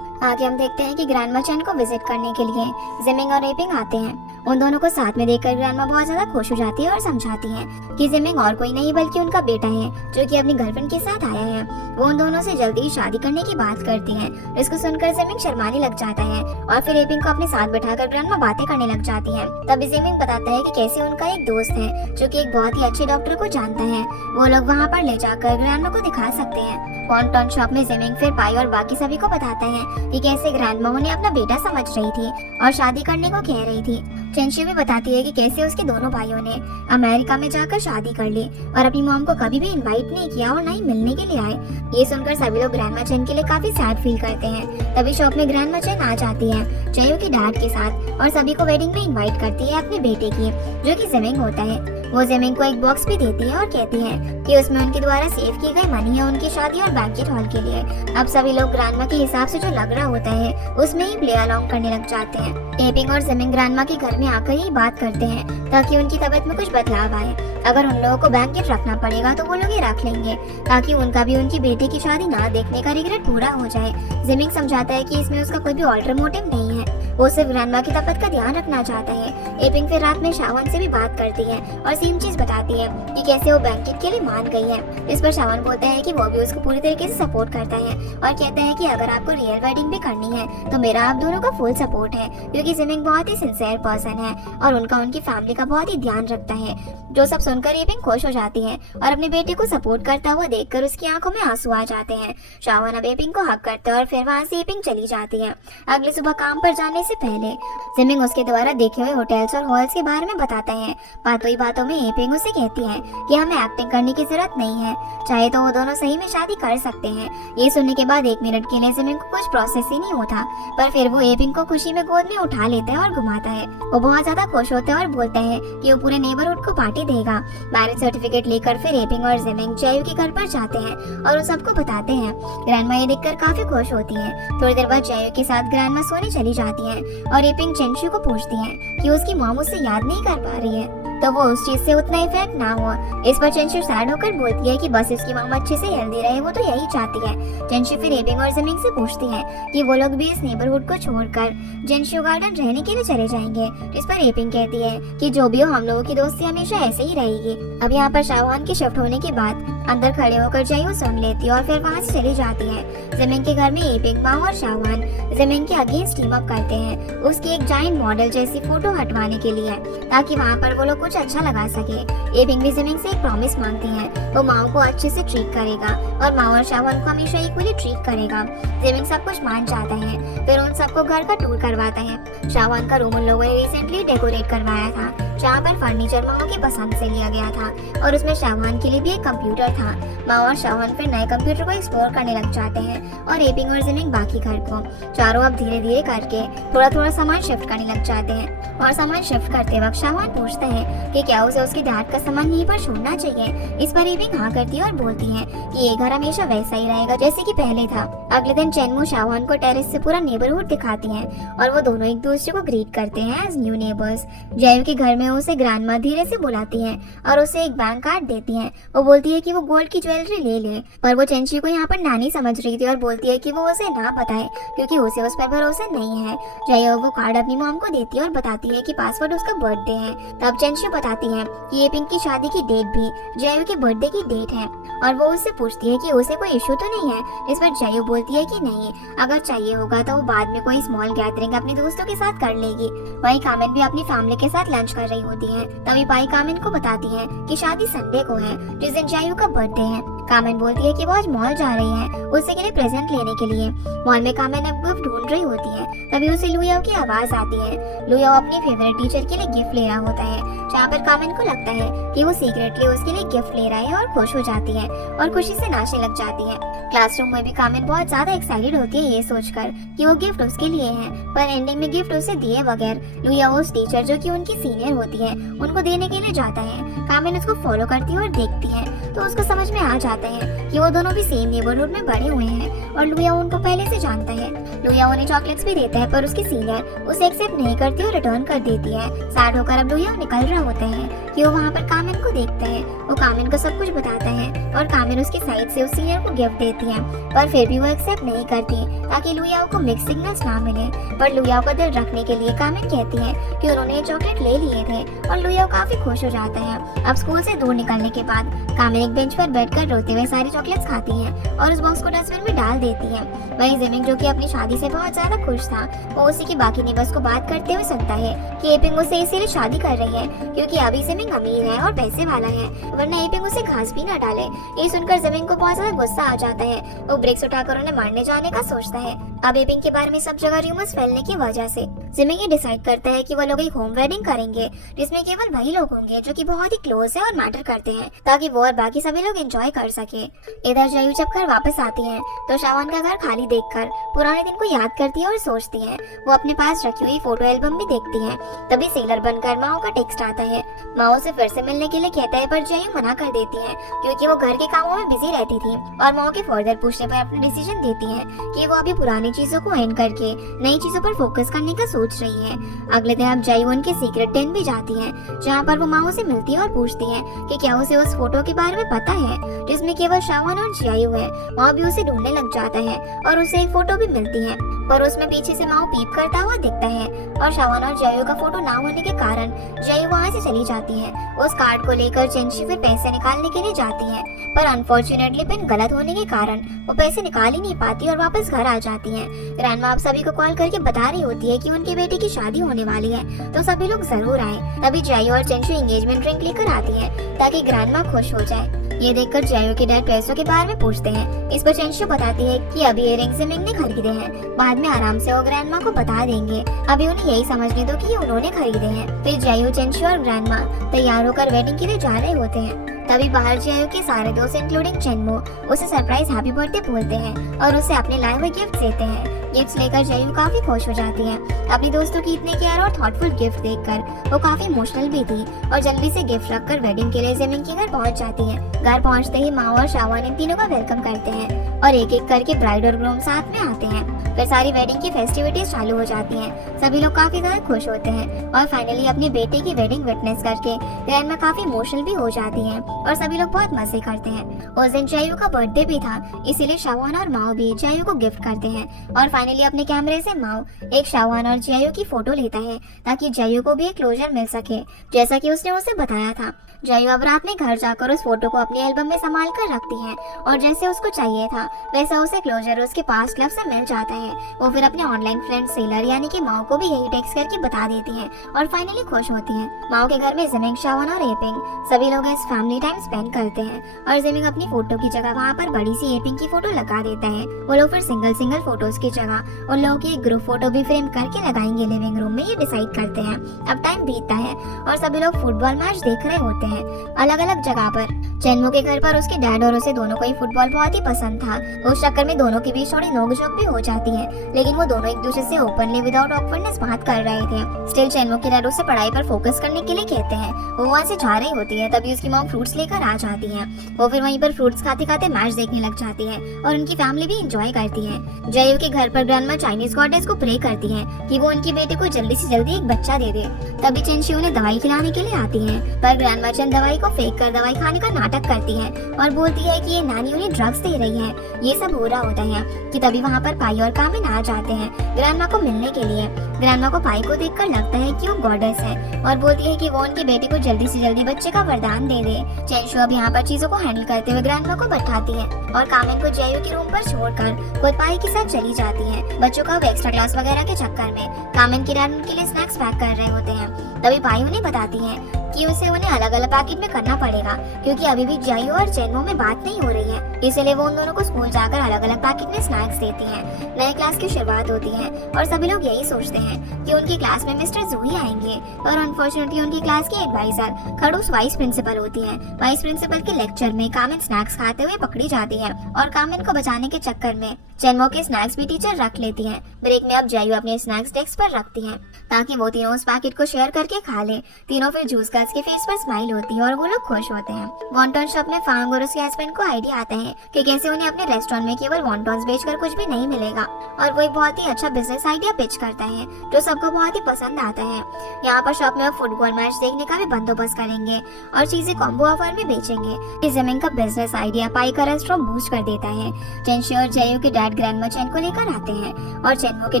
आगे हम देखते हैं कि ग्रैंडमा चैन को विजिट करने के लिए जिमिंग और एपिंग आते हैं। उन दोनों को साथ में देखकर ग्रैंडमा बहुत ज्यादा खुश हो जाती है और समझाती है कि जिमिंग और कोई नहीं बल्कि उनका बेटा है जो कि अपनी गर्लफ्रेंड के साथ आया है। वो उन दोनों से जल्दी ही शादी करने की बात करती है। इसको सुनकर जिमिंग शर्माने लग जाता है और फिर एपिंग को अपने साथ बिठाकर ग्रैंडमा बातें करने लग जाती है। तभी जिमिंग बताता है कि कैसे उनका एक दोस्त है जो कि एक बहुत ही अच्छे डॉक्टर को जानता है। वो लोग वहाँ पर ले जाकर ग्रैंडमा को दिखा सकते हैं। वॉन्टन शॉप में जिमिंग फिर पाई और बाकी सभी को बताता है कि कैसे ग्रैंडमा उन्हें अपना बेटा समझ रही थी और शादी करने को कह रही थी। चेंशी भी बताती है कि कैसे उसके दोनों भाइयों ने अमेरिका में जाकर शादी कर ली और अपनी मॉम को कभी भी इनवाइट नहीं किया और ना ही मिलने के लिए आए। ये सुनकर सभी लोग ग्रैंडमा चेन के लिए काफी सैड फील करते हैं। तभी शॉप में ग्रैंडमा चेन आ जाती है जयू की डैड के साथ और सभी को वेडिंग में इनवाइट करती है अपने बेटे की, जो कि जिमिंग होता है। वो जिमिंग को एक बॉक्स भी देती है और कहती है कि उसमें उनके द्वारा सेव की गई मनी है उनकी शादी और बैंकेट हॉल के लिए। अब सभी लोग ग्रैंडमा के हिसाब से जो लग रहा होता है उसमें ही प्ले अलोंग करने लग जाते हैं। एपिंग और जिमिंग ग्रैंडमा के घर में आकर ही बात करते हैं ताकि उनकी तबीयत में कुछ बदलाव आए। अगर उन लोगों को बैंकेट रखना पड़ेगा तो वो लोग ये रख लेंगे ताकि उनका भी उनकी बेटी की शादी ना देखने का रिग्रेट पूरा हो जाए। जिमिंग समझाता है कि इसमें उसका कोई भी ऑल्टर मोटिव नहीं है, वो सिर्फ ग्रैंडमा की तबीयत का ध्यान रखना चाहता है। एपिंग फिर रात में शावन से भी बात करती है और सेम चीज बताती है कि कैसे वो बैंकेट के लिए मान गई है। इस पर शावन बोलता है कि वो भी उसको पूरी तरीके से सपोर्ट करता है और कहता है कि अगर आपको रियल वेडिंग भी करनी है तो मेरा आप दोनों का फुल सपोर्ट है, क्योंकि जिमिंग बहुत ही सिंसियर पर्सन है और उनका उनकी फैमिली का बहुत ही ध्यान रखता है। जो सब सुनकर एपिंग खुश हो जाती है और अपने बेटे को सपोर्ट करता हुआ देखकर उसकी आंखों में आंसू आ जाते हैं। शावन अब एपिंग को हक करता है और फिर वहाँ से एपिंग चली जाती है। अगली सुबह काम पर जाने से पहले जिमिंग उसके द्वारा देखे हुए होटल्स और हॉल्स के बारे में बताता है। बातों ही बातों में एपिंग उसे कहती है कि हमें एक्टिंग करने की जरूरत नहीं है, चाहे तो वो दोनों सही में शादी कर सकते हैं। ये सुनने के बाद 1 मिनट के लिए जिमिंग को कुछ प्रोसेस ही नहीं होता, पर फिर वो एपिंग को खुशी में गोद में उठा लेता है और घुमाता है। वो बहुत ज्यादा खुश होता है और बोलता है कि वो पूरे नेबरहुड को पार्टी देगा। मैरिज सर्टिफिकेट लेकर फिर एपिंग और जिमिंग जयू के घर पर जाते हैं और उन सबको बताते हैं। ग्रैंडमा ये देखकर काफी खुश होती है। थोड़ी देर बाद जयू के साथ ग्रैंडमा सोने चली जाती है और एपिंग चेंशू को पूछती है कि उसकी मॉम उसे याद नहीं कर पा रही है तो वो उस चीज से उतना इफेक्ट ना हो। इस पर चेंशू सैड होकर बोलती है कि बस इसकी मॉम अच्छे से हेल्दी रहे, वो तो यही चाहती है। चेंशू फिर एपिंग और जिमिंग से पूछती है कि वो लोग भी इस नेबरहुड को छोड़कर जेंशू गार्डन रहने के लिए चले जाएंगे। इस पर एपिंग कहती है कि जो भी हो हम लोगों की दोस्ती हमेशा ऐसे ही रहेगी। अब यहाँ पर शाहवान के शिफ्ट होने के बाद अंदर खड़े होकर जयू सुन लेती है और फिर वहाँ से चली जाती है। जिमिंग के घर में एपिंग, माओ और शाहवान जिमिंग के अगेंस्ट टीम अप करते हैं उसकी एक जायंट मॉडल जैसी फोटो हटवाने के लिए, ताकि वहाँ पर वो लोग कुछ अच्छा लगा सके। एपिंग भी जिमिंग से एक प्रॉमिस मांगती है, वो माओ को अच्छे से ट्रीट करेगा और माओ और शाहवान को हमेशा इक्वली ट्रीट करेगा। जिमिंग सब कुछ मान जाता है। फिर उन सबको घर का टूर करवाता है। शाहवान का रूम उन लोगों ने रिसेंटली डेकोरेट करवाया था। जहाँ पर फर्नीचर माओ की पसंद से लिया गया था और उसमें शाहवान के लिए भी एक कंप्यूटर था। माओ और शाहवान फिर नए कंप्यूटर को एक्सप्लोर करने लग जाते हैं और एपिंग और जिमिंग बाकी घर को। चारों अब धीरे धीरे करके थोड़ा थोड़ा सामान शिफ्ट करने लग जाते हैं और सामान शिफ्ट करते वक्त शाहवान पूछता है कि क्या उसे उसके डैड का सामान यहीं पर छोड़ना चाहिए। इस पर एपिंग हाँ करती है और बोलती है कि ये घर हमेशा वैसा ही रहेगा जैसे कि पहले था। अगले दिन चेनमू शाहवान को टेरेस से पूरा नेबरहुड दिखाती है और वो दोनों एक दूसरे को ग्रीट करते हैं एज न्यू नेबर्स। जयू के घर में उसे ग्रैंडमा धीरे से बुलाती है और उसे एक बैंक कार्ड देती है। वो बोलती है कि वो गोल्ड की ज्वेलरी ले ले, पर वो चेंची को यहाँ पर नानी समझ रही थी और बोलती है कि वो उसे ना बताए क्योंकि उसे उस पर भरोसा नहीं है। जयू वो कार्ड अपनी मॉम को देती है और बताती है कि पासवर्ड उसका बर्थडे है। तब चेंची बताती है कि ये पिंक की शादी की डेट भी जयू के बर्थडे की डेट है और वो उससे पूछती है कि उसे कोई इशू तो नहीं है। इस पर जयू बोलती है कि नहीं, अगर चाहिए होगा तो वो बाद में कोई स्मॉल गैदरिंग अपने दोस्तों के साथ कर लेगी। वहीं कामिन भी अपनी फैमिली के साथ लंच कर रही होती है। तभी पाई कामिन को बताती है कि शादी संडे को है जिस दिन जयू का बर्थडे है। कामिन बोलती है कि वो आज मॉल जा रही है उसे के लिए प्रेजेंट लेने के लिए। मॉल में कामिन अब गिफ्ट ढूंढ रही होती है। तभी उसे लुयाओ की आवाज आती है। लुयाओ अपनी फेवरेट टीचर के लिए गिफ्ट ले रहा होता है, जहाँ पर कामिन को लगता है कि वो सीक्रेटली उसके लिए गिफ्ट ले रहा है और खुश हो जाती है और खुशी से नाचने लग जाती है। क्लासरूम में भी कामिन बहुत ज्यादा एक्साइटेड होती है ये सोचकर कि वो गिफ्ट उसके लिए है, पर एंडिंग में गिफ्ट उसे दिए बगैर लुयाओ उस टीचर जो कि उनकी सीनियर होती है उनको देने के लिए जाता है। कामिन उसको फॉलो करती है और देखती है तो उसको समझ में आ जाता है कि वो दोनों भी सेम नेबरहुड में बड़े हुए हैं और लुयाओ उनको पहले से जानता है। लुयाओ उन्हें चॉकलेट्स भी देता है पर उसकी सीनियर उसे एक्सेप्ट नहीं करती और रिटर्न कर देती है। सैड होकर अब लुयाओ निकल रहा होता है कि वो वहाँ पर कामिन को देखता है। वो कामिन को सब कुछ बताता है और कामिन उसकी साइड से उस सीनियर को गिफ्ट देती है, पर फिर भी वो एक्सेप्ट नहीं करती ताकि लुयाओ को मिक्स सिग्नल्स ना मिले। पर लुयाओ का दिल रखने के लिए कामिन कहती है कि उन्होंने ये चॉकलेट ले लिए थे और लुयाओ काफी खुश हो जाता है। अब स्कूल से दूर निकलने के बाद कामिन एक बेंच पर बैठकर रोते हुए सारी चॉकलेट्स खाती है और उस बॉक्स को डस्टबिन में डाल देती है। वहीं जिमिंग जो कि अपनी शादी से बहुत ज्यादा खुश था, वो उसी की बाकी नेबर्स को बात करते हुए सुनता है कि एपिंग उसे इसीलिए शादी कर रही है क्योंकि अभी जिमिंग अमीर है और पैसे वाला है, वरना एपिंग उसे घास भी ना डाले। ये सुनकर जिमिंग को बहुत ज्यादा गुस्सा आ जाता है। वो ब्रेक्स उठाकर उन्हें मारने जाने का सोचता है। अब एपिंग के बारे में सब जगह रूमर्स फैलने की वजह से जिमिंग ये डिसाइड करता है कि वो लोग एक होम वेडिंग करेंगे जिसमें केवल वही लोग होंगे जो कि बहुत ही क्लोज है और मैटर करते हैं, ताकि वो और बाकी सभी लोग एंजॉय कर सके। इधर जयू जब घर वापस आती है तो शाहवान का घर खाली देखकर पुराने दिन को याद करती है और सोचती है। वो अपने पास रखी हुई फोटो एल्बम भी देखती है। तभी सेलर बनकर माओ का टेक्स्ट आता है। माओ से फिर से मिलने के लिए कहता है पर जयू मना कर देती है क्योंकि वो घर के कामों में बिजी रहती थी और माओ के फर्दर पूछने पर अपना डिसीजन देती है कि वो अभी पुरानी चीजों को एंड करके नई चीजों पर फोकस करने का सोच रही है। अगले दिन अब जयू उनके सीक्रेट टेन भी जाती है, जहाँ पर वो माओ से मिलती है और पूछती है कि क्या उसे उस फोटो के बारे में पता है जिसमें केवल शाहवान और जयू है। माओ भी उसे ढूंढने लग जाता है और उसे एक फोटो भी मिलती है, पर उसमें पीछे से माओ पीप करता हुआ दिखता है और शाहवान और जयू का फोटो ना होने के कारण जयू वहाँ से चली जाती है। उस कार्ड को लेकर चेंची फिर पैसे निकालने के लिए जाती है, पर अनफॉर्चुनेटली पिन गलत होने के कारण वो पैसे निकाल ही नहीं पाती और वापस घर आ जाती है। ग्रैंडमा आप सभी को कॉल करके बता रही होती है कि उनके बेटे की शादी होने वाली है तो सभी लोग जरूर आए। तभी जयू और चेंचू एंगेजमेंट रिंग लेकर आती है ताकि ग्रैंडमा खुश हो जाए। ये देखकर जयू के डैड पैसों के बारे में पूछते हैं। इस पर चेंचू बताती है कि अभी ये रिंग जिमिंग ने खरीदे हैं, बाद में आराम से वो ग्रैंडमा को बता देंगे, अभी उन्हें यही समझने दो कि ये उन्होंने खरीदे हैं। फिर जयू, चेंचू और ग्रैंडमा तैयार होकर वेडिंग के लिए जा रहे होते हैं। तभी बाहर जयू के सारे दोस्त इंक्लूडिंग चेनमो उसे सरप्राइज हैप्पी बर्थडे बोलते हैं और उसे अपने लाए हुए गिफ्ट देते हैं। गिफ्ट्स लेकर जयू काफी खुश हो जाती है। अपनी दोस्तों की इतने केयर और थॉटफुल गिफ्ट देखकर वो काफी इमोशनल भी थी और जल्दी से गिफ्ट रखकर वेडिंग के लिए जिमिंग के घर पहुंच जाती है। घर पहुंचते ही माओ और शाहवान इन तीनों का वेलकम करते हैं और एक एक करके ब्राइड और ग्रूम साथ में आते हैं। फिर सारी वेडिंग की फेस्टिविटीज चालू हो जाती हैं। सभी लोग काफी ज्यादा खुश होते हैं और फाइनली अपने बेटे की वेडिंग विटनेस करके ग्रैंडमा काफी इमोशनल भी हो जाती है और सभी लोग बहुत मजे करते हैं। उस दिन जयू का बर्थडे भी था, इसीलिए शाहवान और माओ भी जयू को गिफ्ट करते हैं और फाइनली अपने कैमरे से माओ एक शाहवान और जयू की फोटो लेता है ताकि जयू को भी एक क्लोजर मिल सके जैसा कि उसने उसे बताया था। जयू अब रात में घर जाकर उस फोटो को अपनी एल्बम में संभाल कर रखती है और जैसे उसको चाहिए था वैसा उसे क्लोजर उसके पास्ट लव से मिल जाता है। वो फिर अपने ऑनलाइन फ्रेंड सेलर यानी कि माओ को भी यही टेक्स्ट करके बता देती है और फाइनली खुश होती है। माओ के घर में जिमिंग, शाओन और एपिंग सभी लोग इस फैमिली टाइम स्पेंड करते हैं और जिमिंग अपनी फोटो की जगह वहाँ पर बड़ी सी एपिंग की फोटो लगा देता है। वो लोग फिर सिंगल फोटोज की जगह उन लोगों की एक ग्रुप फोटो भी फ्रेम करके लगाएंगे लिविंग रूम में, ये डिसाइड करते हैं। अब टाइम बीतता है और सभी लोग फुटबॉल मैच देख रहे होते हैं अलग अलग जगह पर। चेनवो के घर पर उसके डैड और उसे दोनों को ही फुटबॉल बहुत ही पसंद था। उस चक्कर में दोनों के बीच थोड़ी नोक-झोंक भी हो जाती है, लेकिन वो दोनों एक दूसरे से ओपनली विदाउट ऑकवर्डनेस बात कर रहे थे। स्टिल चेनवो के डैड उसे पढ़ाई पर फोकस करने के लिए कहते हैं। वो वहाँ से जा रही होती है, तभी उसकी मॉम फ्रूट्स लेकर आ जाती है। वो फिर वहीं पर फ्रूट्स खाते खाते मैच देखने लग जाती है और उनकी फैमिली भी एंजॉय करती है। जयू के घर पर ग्रैंडमा चाइनीज गॉडेस को प्रे करती है कि वो उनकी बेटे को जल्दी से जल्दी एक बच्चा दे दे। तभी चेनशी उन्हें दवाई खिलाने के लिए आती है, पर ग्रैंडमा चेन दवाई को फेंक कर दवाई खाने का नाटक करती है और बोलती है कि ये नानी उन्हें ड्रग्स दे रही है। ये सब हो रहा होता है कि तभी वहाँ पर पाई और कामिन आ जाते हैं ग्रैंडमा को मिलने के लिए। ग्रैंडमा को पाई को देखकर लगता है कि वो गॉडेस है और बोलती है कि वो उनके बेटे को जल्दी से जल्दी बच्चे का वरदान दे दे। चेनशु अब यहाँ पर चीजों को हैंडल करते हुए ग्रैंडमा को बैठाती है और कामिन को जयू के रूम पर छोड़कर खुद पाई के साथ चली जाती है। बच्चों का एक्स्ट्रा क्लास वगैरह के चक्कर में कामिन के डैड उनके लिए स्नैक्स पैक कर रहे होते हैं। तभी पाई उन्हें बताती है कि उसे उन्हें अलग अलग पैकेट में करना पड़ेगा क्योंकि अभी भी जयू और चेनवो में बात नहीं हो रही है, इसलिए वो उन दोनों को स्कूल जाकर अलग अलग पैकेट में स्नैक्स देती है। नए क्लास की शुरुआत होती है और सभी लोग यही सोचते हैं कि उनकी क्लास में मिस्टर जूही आएंगे, पर अनफॉर्चुनेटली उनकी क्लास की एडवाइजर खड़ूस वाइस प्रिंसिपल होती है। वाइस प्रिंसिपल के लेक्चर में कामिन स्नैक्स खाते हुए पकड़ी जाती है और कामिन को बचाने के चक्कर में चेनवो के स्नैक्स भी टीचर रख लेती है। ब्रेक में अब जयू अपने स्नैक्स डेस्क पर रखती है ताकि वो तीनों उस पैकेट को शेयर करके खा ले। तीनों फिर जूस गर्ल्स के फेस पर स्माइल होती है और वो लोग खुश होते हैं। वॉन्टन शॉप में फांग और उसके हस्बैंड को आइडिया आता है कि कैसे उन्हें अपने रेस्टोरेंट में केवल वॉन्टन्स बेचकर कुछ भी नहीं मिलेगा और वो एक बहुत ही अच्छा बिजनेस आइडिया पिच करता है जो सबको बहुत ही पसंद आता है। यहाँ पर शॉप में वो फुटबॉल मैच देखने का भी बंदोबस्त करेंगे और चीजें कॉम्बो ऑफर में बेचेंगे। जमीन का बिजनेस आइडिया पाई का रेस्टोरेंट बूस्ट कर देता है। चेनशी और जयू के डैड ग्रैंडमा चेन को लेकर आते हैं और चेनवो के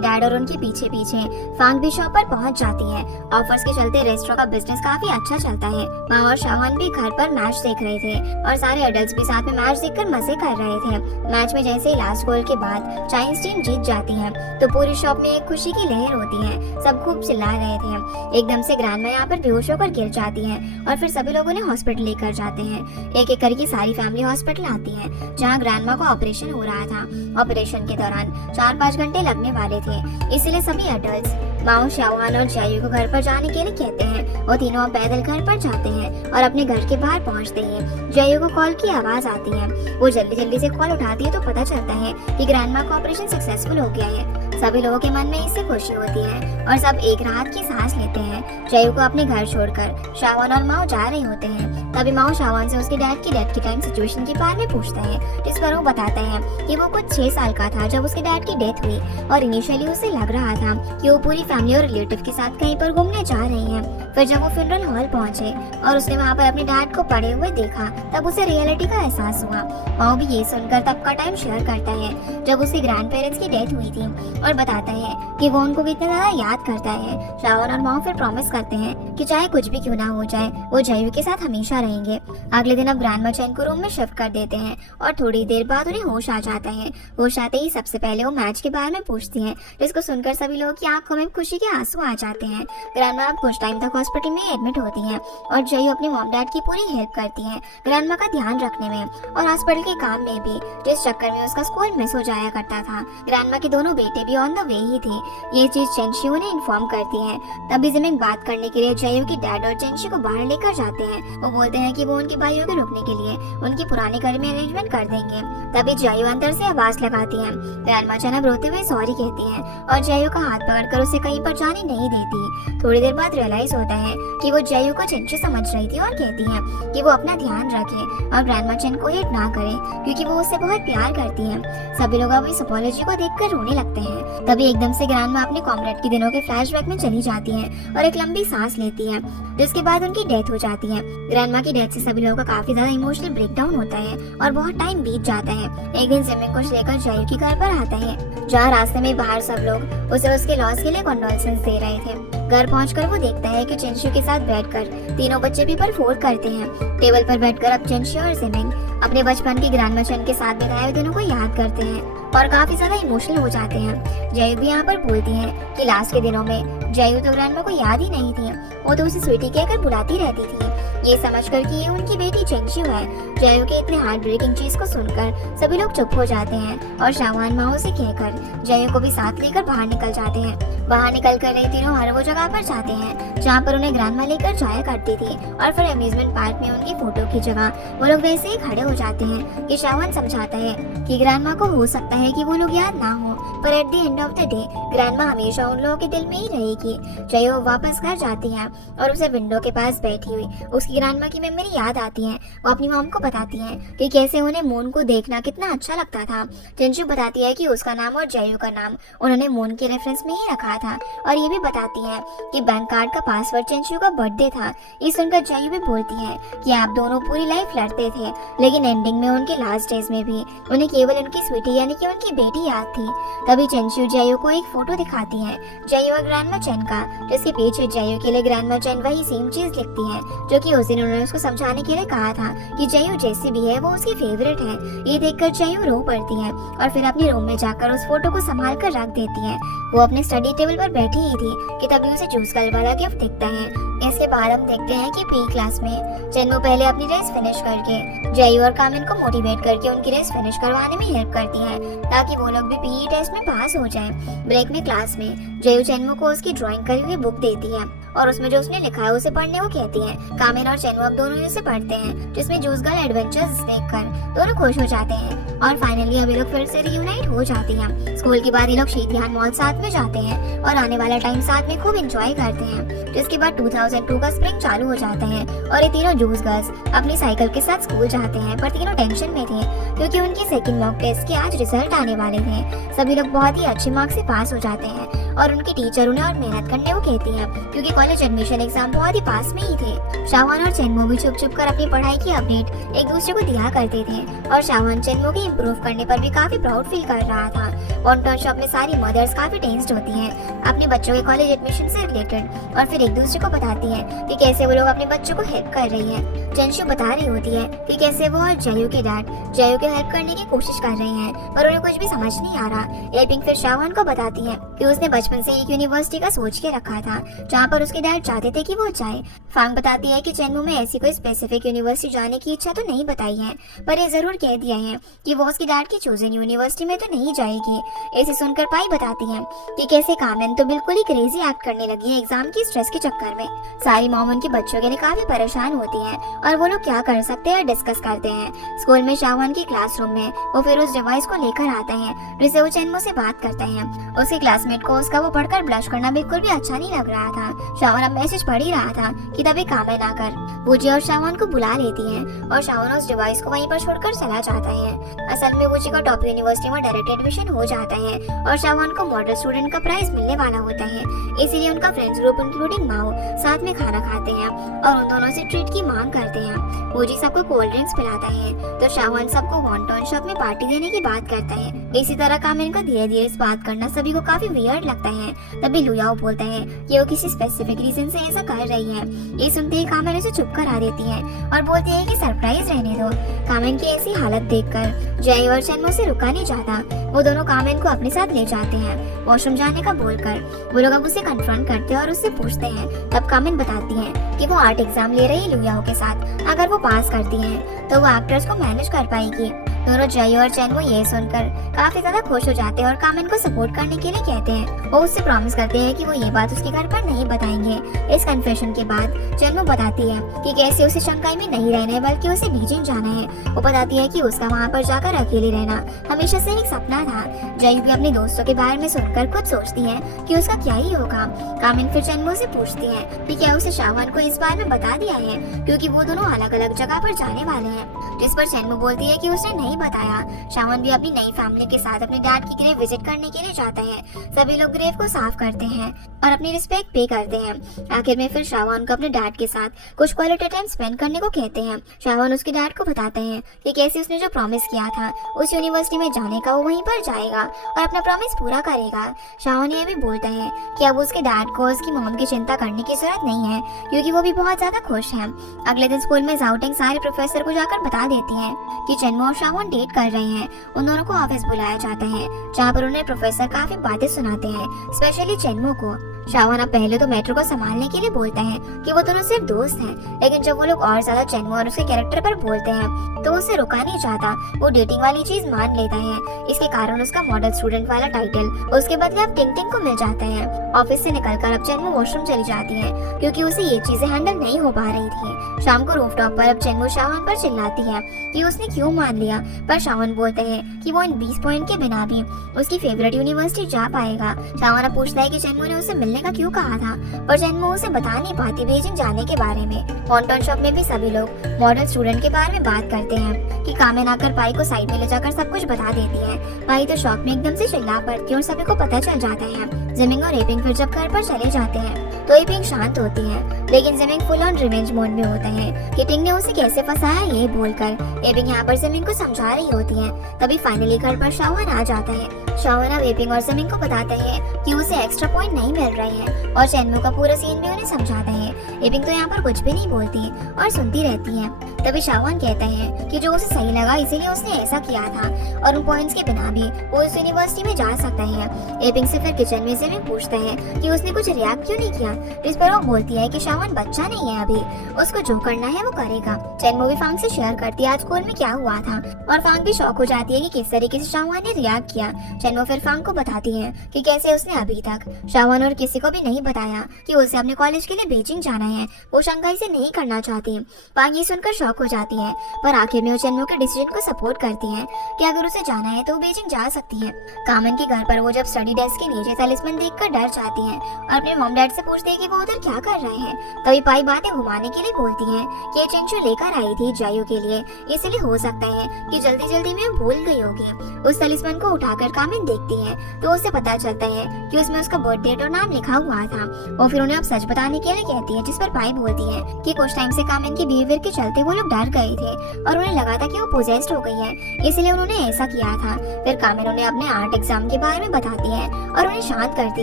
डैड और उनके पीछे पीछे फांग भी शॉप पर पहुंच जाती है। ऑफर्स के चलते रेस्टोरेंट का बिजनेस काफी अच्छा चलता है। माँ और शाहन भी घर पर मैच देख रहे थे और सारे एडल्ट्स भी साथ में मैच देखकर मजे कर रहे थे। मैच में जैसे ही लास्ट गोल के बाद चाइनीज टीम जीत जाती है तो पूरी शॉप में एक खुशी की लहर होती है। सब खूब चिल्ला रहे थे। एकदम से ग्रैंडमा यहाँ पर बेहोश होकर गिर जाती है और फिर सभी लोग उन्हें हॉस्पिटल लेकर जाते हैं। एक एक करके सारी फैमिली हॉस्पिटल आती है जहाँ ग्रैंडमा को ऑपरेशन हो रहा था। ऑपरेशन के दौरान 4-5 घंटे लगने वाले थे, इसलिए सभी एडल्ट्स माओ, शाओहान और जयू को घर पर जाने के लिए कहते हैं। वो तीनों पैदल घर पर जाते हैं और अपने घर के बाहर पहुंचते हैं जयू को कॉल की आवाज आती है। वो जल्दी जल्दी से कॉल उठाती है तो पता चलता है कि ग्रैंडमा का ऑपरेशन सक्सेसफुल हो गया है। सभी लोगों के मन में इससे खुशी होती है और सब एक राहत की सांस लेते हैं। जयू को अपने घर छोड़कर शाओहान और माओ जा रहे होते हैं। तभी माओ शाओहान से उसके डैड की डेथ के टाइम सिचुएशन के बारे में पूछता है, जिस पर वो बताता है कि वो कुछ 6 साल का था जब उसके डैड की डेथ हुई और इनिशियली उसे लग रहा था कि वो पूरी फैमिली और रिलेटिव के साथ कहीं पर घूमने जा रही हैं। फिर जब वो फ्यूनरल हॉल पहुंचे और उसने वहाँ पर अपने डैड को पड़े हुए देखा तब उसे रियलिटी का एहसास हुआ। माओ भी ये सुनकर तब का टाइम शेयर करता है जब उसके ग्रैंड पेरेंट्स की डेथ हुई थी और बताता है कि वो उनको कितना ज्यादा याद करता है। शाओन और माओ फिर प्रॉमिस करते हैं कि चाहे कुछ भी क्यों ना हो जाए वो जयू के साथ हमेशा रहेंगे। अगले दिन अब ग्रैंडमा चेन को रूम में शिफ्ट कर देते हैं और थोड़ी देर बाद उन्हें होश आ जाता है। होश आते ही सबसे पहले वो मैच के बारे में पूछती हैं, जिसको सुनकर सभी लोगों की आंखों में खुशी के आंसू आ जाते हैं। ग्रैंडमा अब कुछ टाइम तक हॉस्पिटल में एडमिट होती हैं और जयू अपनी मॉम डैड की पूरी हेल्प करती है ग्रैंडमा का ध्यान रखने में और हॉस्पिटल के काम में भी, जिस चक्कर में उसका स्कूल मिस हो जाया करता था। ग्रैंडमा के दोनों बेटे भी ऑन द वे ही थे। ये चीज चेनशी उन्हें इन्फॉर्म करती है। तभी जिमिंग बात करने के लिए जयू की डैड और चेनशी को बाहर लेकर जाते हैं। वो बोलते हैं कि वो उनके भाइयों के रुकने के लिए उनके पुराने घर में अरेंजमेंट कर देंगे। तभी जयू अंदर से आवाज लगाती है। ग्रैंडमा चेन अब रोते हुए सॉरी कहती है और जयू का हाथ पकड़कर उसे कहीं पर जाने नहीं देती। थोड़ी देर बाद रियलाइज होता है कि वो जयू को चेनशी समझ रही थी और कहती है कि वो अपना ध्यान रखे और ग्रैंडमा चेन को हिट ना करे क्योंकि वो उससे बहुत प्यार करती है। सभी लोग अब इस अपॉलॉजी को देखकर रोने लगते हैं। तभी एकदम से ग्रैंडमा अपने कॉमरेड के दिनों के फ्लैशबैक में चली जाती है और एक लंबी सांस लेती है, जिसके बाद उनकी डेथ हो जाती है। ग्रैंडमा की डेथ से सभी लोगों का काफी ज्यादा इमोशनल ब्रेकडाउन होता है और बहुत टाइम बीत जाता है। एक दिन जिमिंग कुछ लेकर जयू के घर पर आता है, जहाँ रास्ते में बाहर सब लोग उसे उसके लॉस के लिए कंडोलेंस दे रहे थे। घर पहुंचकर वो देखता है कि चेंशु के साथ बैठकर तीनों बच्चे भी पर फोर करते हैं। टेबल पर बैठकर अब चेंशु और जिमिंग अपने बचपन की ग्रैंडमा चेन के साथ बिताए हुए दिनों को याद करते हैं और काफी ज्यादा इमोशनल हो जाते हैं। जयू भी यहाँ पर बोलती है कि लास्ट के दिनों में जयू तो ग्रैंडमा को याद ही नहीं थी, वो तो उसे स्वीटी कहकर बुलाती रहती थी। ये समझकर कि ये उनकी बेटी चेंशु है। जयू के इतने हार्ट ब्रेकिंग चीज को सुनकर सभी लोग चुप हो जाते हैं और शावान माओ से कहकर जयू को भी साथ लेकर बाहर निकल जाते हैं। बाहर निकल कर ये तीनों हर वो जगह पर जाते हैं जहाँ पर उन्हें ग्रैंडमा लेकर जाया करती थी और फिर अम्यूजमेंट पार्क में उनकी फोटो की जगह वो लोग वैसे ही खड़े हो जाते हैं कि शावान समझाता है कि ग्रैंडमा को हो सकता है कि वो लोग याद ना हो, पर at the end of the day grandma हमेशा उन लोगों के दिल में ही रहेगी। जयो वापस घर जाती है और उसे विंडो के पास बैठी हुई उसकी ग्रैंडमा की मेमोरी याद आती है। वो अपनी मॉम को बताती है कि कैसे उन्हें मून को देखना कितना अच्छा लगता था। चेंशु बताती है कि उसका नाम और जयू का नाम उन्होंने मून के रेफरेंस में ही रखा था और ये भी बताती है कि बैंक कार्ड का पासवर्ड चेंशु का बर्थडे था। ये सुनकर जयू भी बोलती है कि आप दोनों पूरी लाइफ लड़ते थे, लेकिन एंडिंग में उनके लास्ट डेज में भी उन्हें केवल उनकी स्वीटी यानी कि उनकी बेटी याद थी। तभी चेंशु जयू को एक फोटो दिखाती है जयू और ग्रैंडमा चेन का, जिसके पीछे जयू के लिए ग्रैंडमा चेन वही सेम चीज लिखती है जो कि उस दिन उन्होंने उसको समझाने के लिए कहा था कि जयू जैसी भी है वो उसकी फेवरेट है। ये देखकर जयू रो पड़ती है और फिर अपने रूम में जाकर उस फोटो को संभाल कर रख देती है। वो अपने स्टडी टेबल पर बैठी ही थी कि तभी उसे जूस गर्ल वाला गिफ्ट दिखता है। इसके बाद हम देखते हैं कि पी क्लास में चेन्मो पहले अपनी रेस फिनिश करके जयू और कामिन को मोटिवेट करके उनकी रेस फिनिश करवाने में हेल्प करती है ताकि वो लोग भी पीई टेस्ट में पास हो जाएं। ब्रेक में क्लास में जयू चेन्मो को उसकी ड्राइंग करी हुई बुक देती है और उसमें जो उसने लिखा है उसे पढ़ने को कहती है। कामिन और चेन्मो अब दोनों उसे पढ़ते हैं, जिसमें जूस गर्ल एडवेंचर्स देखकर दोनों खुश हो जाते हैं और फाइनली अब ये लोग फिर से रियूनाइट हो जाती हैं। स्कूल के बाद ये लोग शीतयान मॉल साथ में जाते हैं और आने वाला टाइम साथ में खूब एंजॉय करते हैं। जिसके बाद 2002 का स्प्रिंग चालू हो जाता है और ये तीनों जूस गर्ल्स अपनी साइकिल के साथ स्कूल जाते हैं, पर तीनों टेंशन में थे क्योंकि उनकी सेकंड मॉक टेस्ट के आज रिजल्ट आने वाले थे। सभी लोग बहुत ही अच्छे मार्क्स से पास हो जाते हैं और उनकी टीचर उन्हें और मेहनत करने को कहती है क्योंकि कॉलेज एडमिशन एग्जाम बहुत ही पास में ही थे। शावान और चेन्मो भी छुप छुप कर अपनी पढ़ाई की अपडेट एक दूसरे को दिया करते थे और शावान चेन्मो के इम्प्रूव करने पर भी काफी प्राउड फील कर रहा था। वॉन्टन शॉप में सारी मदर्स काफी टेंस्ड होती हैं अपने बच्चों के कॉलेज एडमिशन से रिलेटेड और फिर एक दूसरे को बताती है कि कैसे वो लोग अपने बच्चों को हेल्प कर रही है। चेंशु बता रही होती है कि कैसे वो और जयू के डैड जयू के हेल्प करने की कोशिश कर रहे हैं पर उन्हें कुछ भी समझ नहीं आ रहा। एपिंग फिर शावान को बताती है कि उसने बचपन से एक यूनिवर्सिटी का सोच के रखा था जहाँ पर उसके डैड चाहते थे कि वो जाए। फांग बताती है कि चेन्मू में ऐसी कोई स्पेसिफिक यूनिवर्सिटी जाने की इच्छा तो नहीं बताई है, पर ये जरूर कह दिया है कि वो उसके डैड की चोजन यूनिवर्सिटी में तो नहीं जाएगी। ऐसे सुनकर पाई बताती है कि कैसे कामिन तो बिल्कुल ही क्रेजी एक्ट करने लगी है एग्जाम की स्ट्रेस के चक्कर में। सारी मॉम उनके बच्चों के लिए काफी परेशान होती है और वो लोग क्या कर सकते हैं डिस्कस करते हैं। स्कूल में शावान की क्लासरूम में वो फिर उस डिवाइस को लेकर आता है जिससे वो चेन्मो से बात करता है। उसके क्लासमेट को उसका वो पढ़कर ब्लश करना बिल्कुल भी अच्छा नहीं लग रहा था। शावान अब मैसेज पढ़ ही रहा था कि तभी कामिन आकर वूजी और शावान को बुला लेती है और शावान उस डिवाइस को वहीं पर छोड़कर चला जाता है। असल में वूजी का टॉप यूनिवर्सिटी में डायरेक्ट एडमिशन हो जाता है और शावान को मॉडल स्टूडेंट का प्राइज मिलने वाला होता है। इसीलिए उनका फ्रेंड्स ग्रुप इंक्लूडिंग माओ साथ में खाना खाते हैं और उन दोनों से ट्रीट की मांग करते हैं। वूजी सबको कोल्ड ड्रिंक्स पिलाता है तो शावान सबको वॉन्टन शॉप में पार्टी देने की बात करता है। इसी तरह कामिन को धीरे धीरे इस बात करना सभी को काफी वियर्ड लगता है। तभी लुयाओ बोलता है कि वो किसी स्पेसिफिक रीजन से ऐसा कर रही है। ये सुनते ही कामिन उसे चुप करा देती है और बोलती है कि सरप्राइज रहने दो। कामिन की ऐसी हालत देखकर जय और चेन्मो से रुका नहीं जाता। वो दोनों कामिन को अपने साथ ले जाते हैं वॉशरूम जाने का बोलकर। वो लोग अब उसे कन्फ्रंट करते हैं और उससे पूछते हैं। तब कामिन बताती है कि वो आर्ट एग्जाम ले रही है लुयाओ के साथ, अगर वो पास करती है तो वो एक्ट्रेस को मैनेज कर पाएगी। दोनों जय और चेन्मो ये सुनकर काफी ज्यादा खुश हो जाते हैं और कामिन को सपोर्ट करने के लिए कहते हैं। वो उससे प्रॉमिस करते हैं कि वो ये बात उसके घर पर नहीं बताएंगे। इस कन्फेशन के बाद चेन्मो बताती है कि कैसे उसे शंघाई में नहीं रहना है बल्कि उसे बीजिंग जाना है। वो बताती है कि उसका वहाँ पर जाकर अकेले रहना हमेशा से एक सपना था। जय भी अपने दोस्तों के बारे में सुनकर खुद सोचती है कि उसका क्या ही होगा। कामिन फिर चेन्मो से पूछती है कि क्या उसे शावान को इस बारे में बता दिया है क्योंकि वो दोनों अलग अलग जगह पर जाने वाले हैं, जिस पर चेन्मो बोलती है कि उसने नहीं बताया। शावान भी अपनी नई फैमिली फैमिली के साथ अपने डैड की ग्रेव विजिट करने के लिए जाता है। सभी लोग ग्रेव को साफ करते हैं और अपनी रिस्पेक्ट पे करते हैं। आखिर में फिर शाहवान को अपने डैड के साथ कुछ क्वालिटी टाइम स्पेंड करने को कहते हैं। शाहवान उसके डैड को बताते हैं कि कैसे उसने जो प्रॉमिस किया था उस यूनिवर्सिटी में जाने का वो वहीं पर जाएगा और अपना प्रॉमिस पूरा करेगा। शाहवान ये भी बोलता है कि अब उसके डैड को उसकी मॉम की चिंता करने की जरूरत नहीं है क्योंकि वो भी बहुत ज्यादा खुश है। अगले दिन स्कूल में जाओटिंग सारे प्रोफेसर को जाकर बता देती है कि चेनमो और शाहवान डेट कर रहे हैं। उन दोनों को ऑफिस बुलाया जाता है जहाँ पर उन्हें प्रोफेसर काफी बातें सुनाते हैं, स्पेशली चेनमो को। शाहवान अब पहले तो मेट्रो को संभालने के लिए बोलता है कि वो दोनों सिर्फ दोस्त हैं, लेकिन जब वो लोग और ज्यादा चेनमो और उसके कैरेक्टर पर बोलते हैं तो उसे रुका नहीं चाहता। वो डेटिंग वाली चीज मान लेता है। इसके कारण उसका मॉडल स्टूडेंट वाला टाइटल उसके बदले अब टिंग टिंग को मिल जाता है। ऑफिस से निकलकर अब चेनमो वॉशरूम चली जाती है क्योंकि उसे ये चीजें हैंडल नहीं हो पा रही थी। शाम को रूफटॉप पर अब चेनमो शाहवान पर चिल्लाती है कि उसने क्यों मान लिया, पर शाहवान बोलते हैं कि वो इन 20 पॉइंट के बिना भी उसकी फेवरेट यूनिवर्सिटी जा पाएगा। शाहवान अब पूछता है कि चेनमो ने उसे मिलने का क्यों कहा था, पर चेनमो उसे बता नहीं पाती बीजिंग जाने के बारे में। वॉन्टन शॉप में भी सभी लोग मॉडल स्टूडेंट के बारे में बात करते हैं कि कामेन आकर पाई को साइड में ले जाकर सब कुछ बता देती है। पाई तो शॉक में एकदम से चिल्ला पड़ती है और सभी को पता चल जाता है। जिमिंग और एपिंग फिर जब घर पर चले जाते हैं तो एपिंग शांत होती है, लेकिन gymming full on revenge mode में होता है कि टिंग ने उसे कैसे फंसाया ये बोलकर। एपिंग यहाँ पर जिमिंग को समझा रही होती है। तभी फाइनली घर पर शाहवान आ जाता है। शाहवान अब एपिंग और जिमिंग को बताता है कि उसे एक्स्ट्रा पॉइंट नहीं मिल रहे हैं और चेनमो का पूरा सीन भी उन्हें समझाता है। एपिंग तो यहाँ पर कुछ भी नहीं बोलती और सुनती रहती है। तभी शाहवान कहता है कि जो उसे सही लगा इसीलिए उसने ऐसा किया था और उन पॉइंट्स के बिना भी वो इस यूनिवर्सिटी में जा सकता है। एपिंग से फिर किचन में जिमिंग पूछता है कि उसने कुछ रिएक्ट क्यों नहीं किया, इस पर वो बोलती है कि शाहवान बच्चा नहीं है, अभी उसको जो करना है वो करेगा। चेनमो भी फांग से शेयर करती है आज स्कूल में क्या हुआ था और फांग भी शॉक हो जाती है कि किस तरीके से शाहवान ने रिएक्ट किया। चेनमो फिर फांग को बताती है कि कैसे उसने अभी तक शाहवान और किसी को भी नहीं बताया कि उसे अपने कॉलेज के लिए बीजिंग जाना है। वो शंघाई से नहीं करना चाहती। फांग ये सुनकर शॉक हो जाती है, पर आखिर में वो चेनमो के डिसीजन को सपोर्ट करती है कि अगर उसे जाना है तो वो बीजिंग जा सकती है। कामन के घर पर वो जब स्टडी डेस्क के नीचे तलिस्मान देखकर डर जाती है और अपने मॉम डैड से पूछती है कि वो उधर क्या कर रहे हैं। तभी पाई बातें घुमाने के लिए बोलती है कि ये चिंचू लेकर आई थी जायू के लिए, इसलिए हो सकता है कि जल्दी जल्दी में भूल गई होगी। उस तलिस्मान को उठाकर कामिन देखती है तो उसे पता चलता है कि उसमें उसका बर्थ डेट और नाम लिखा हुआ था। वो फिर उन्हें अब सच बताने के लिए कहती है, जिस पर पाई बोलती है कि कुछ टाइम से कामिन के बिहेवियर के चलते वो लोग डर गए थे और उन्हें लगा था कि वो पोजेस्ड हो गई है, इसलिए उन्होंने ऐसा किया था। फिर कामिन उन्हें अपने आर्ट एग्जाम के बारे में बताती है और उन्हें शांत करती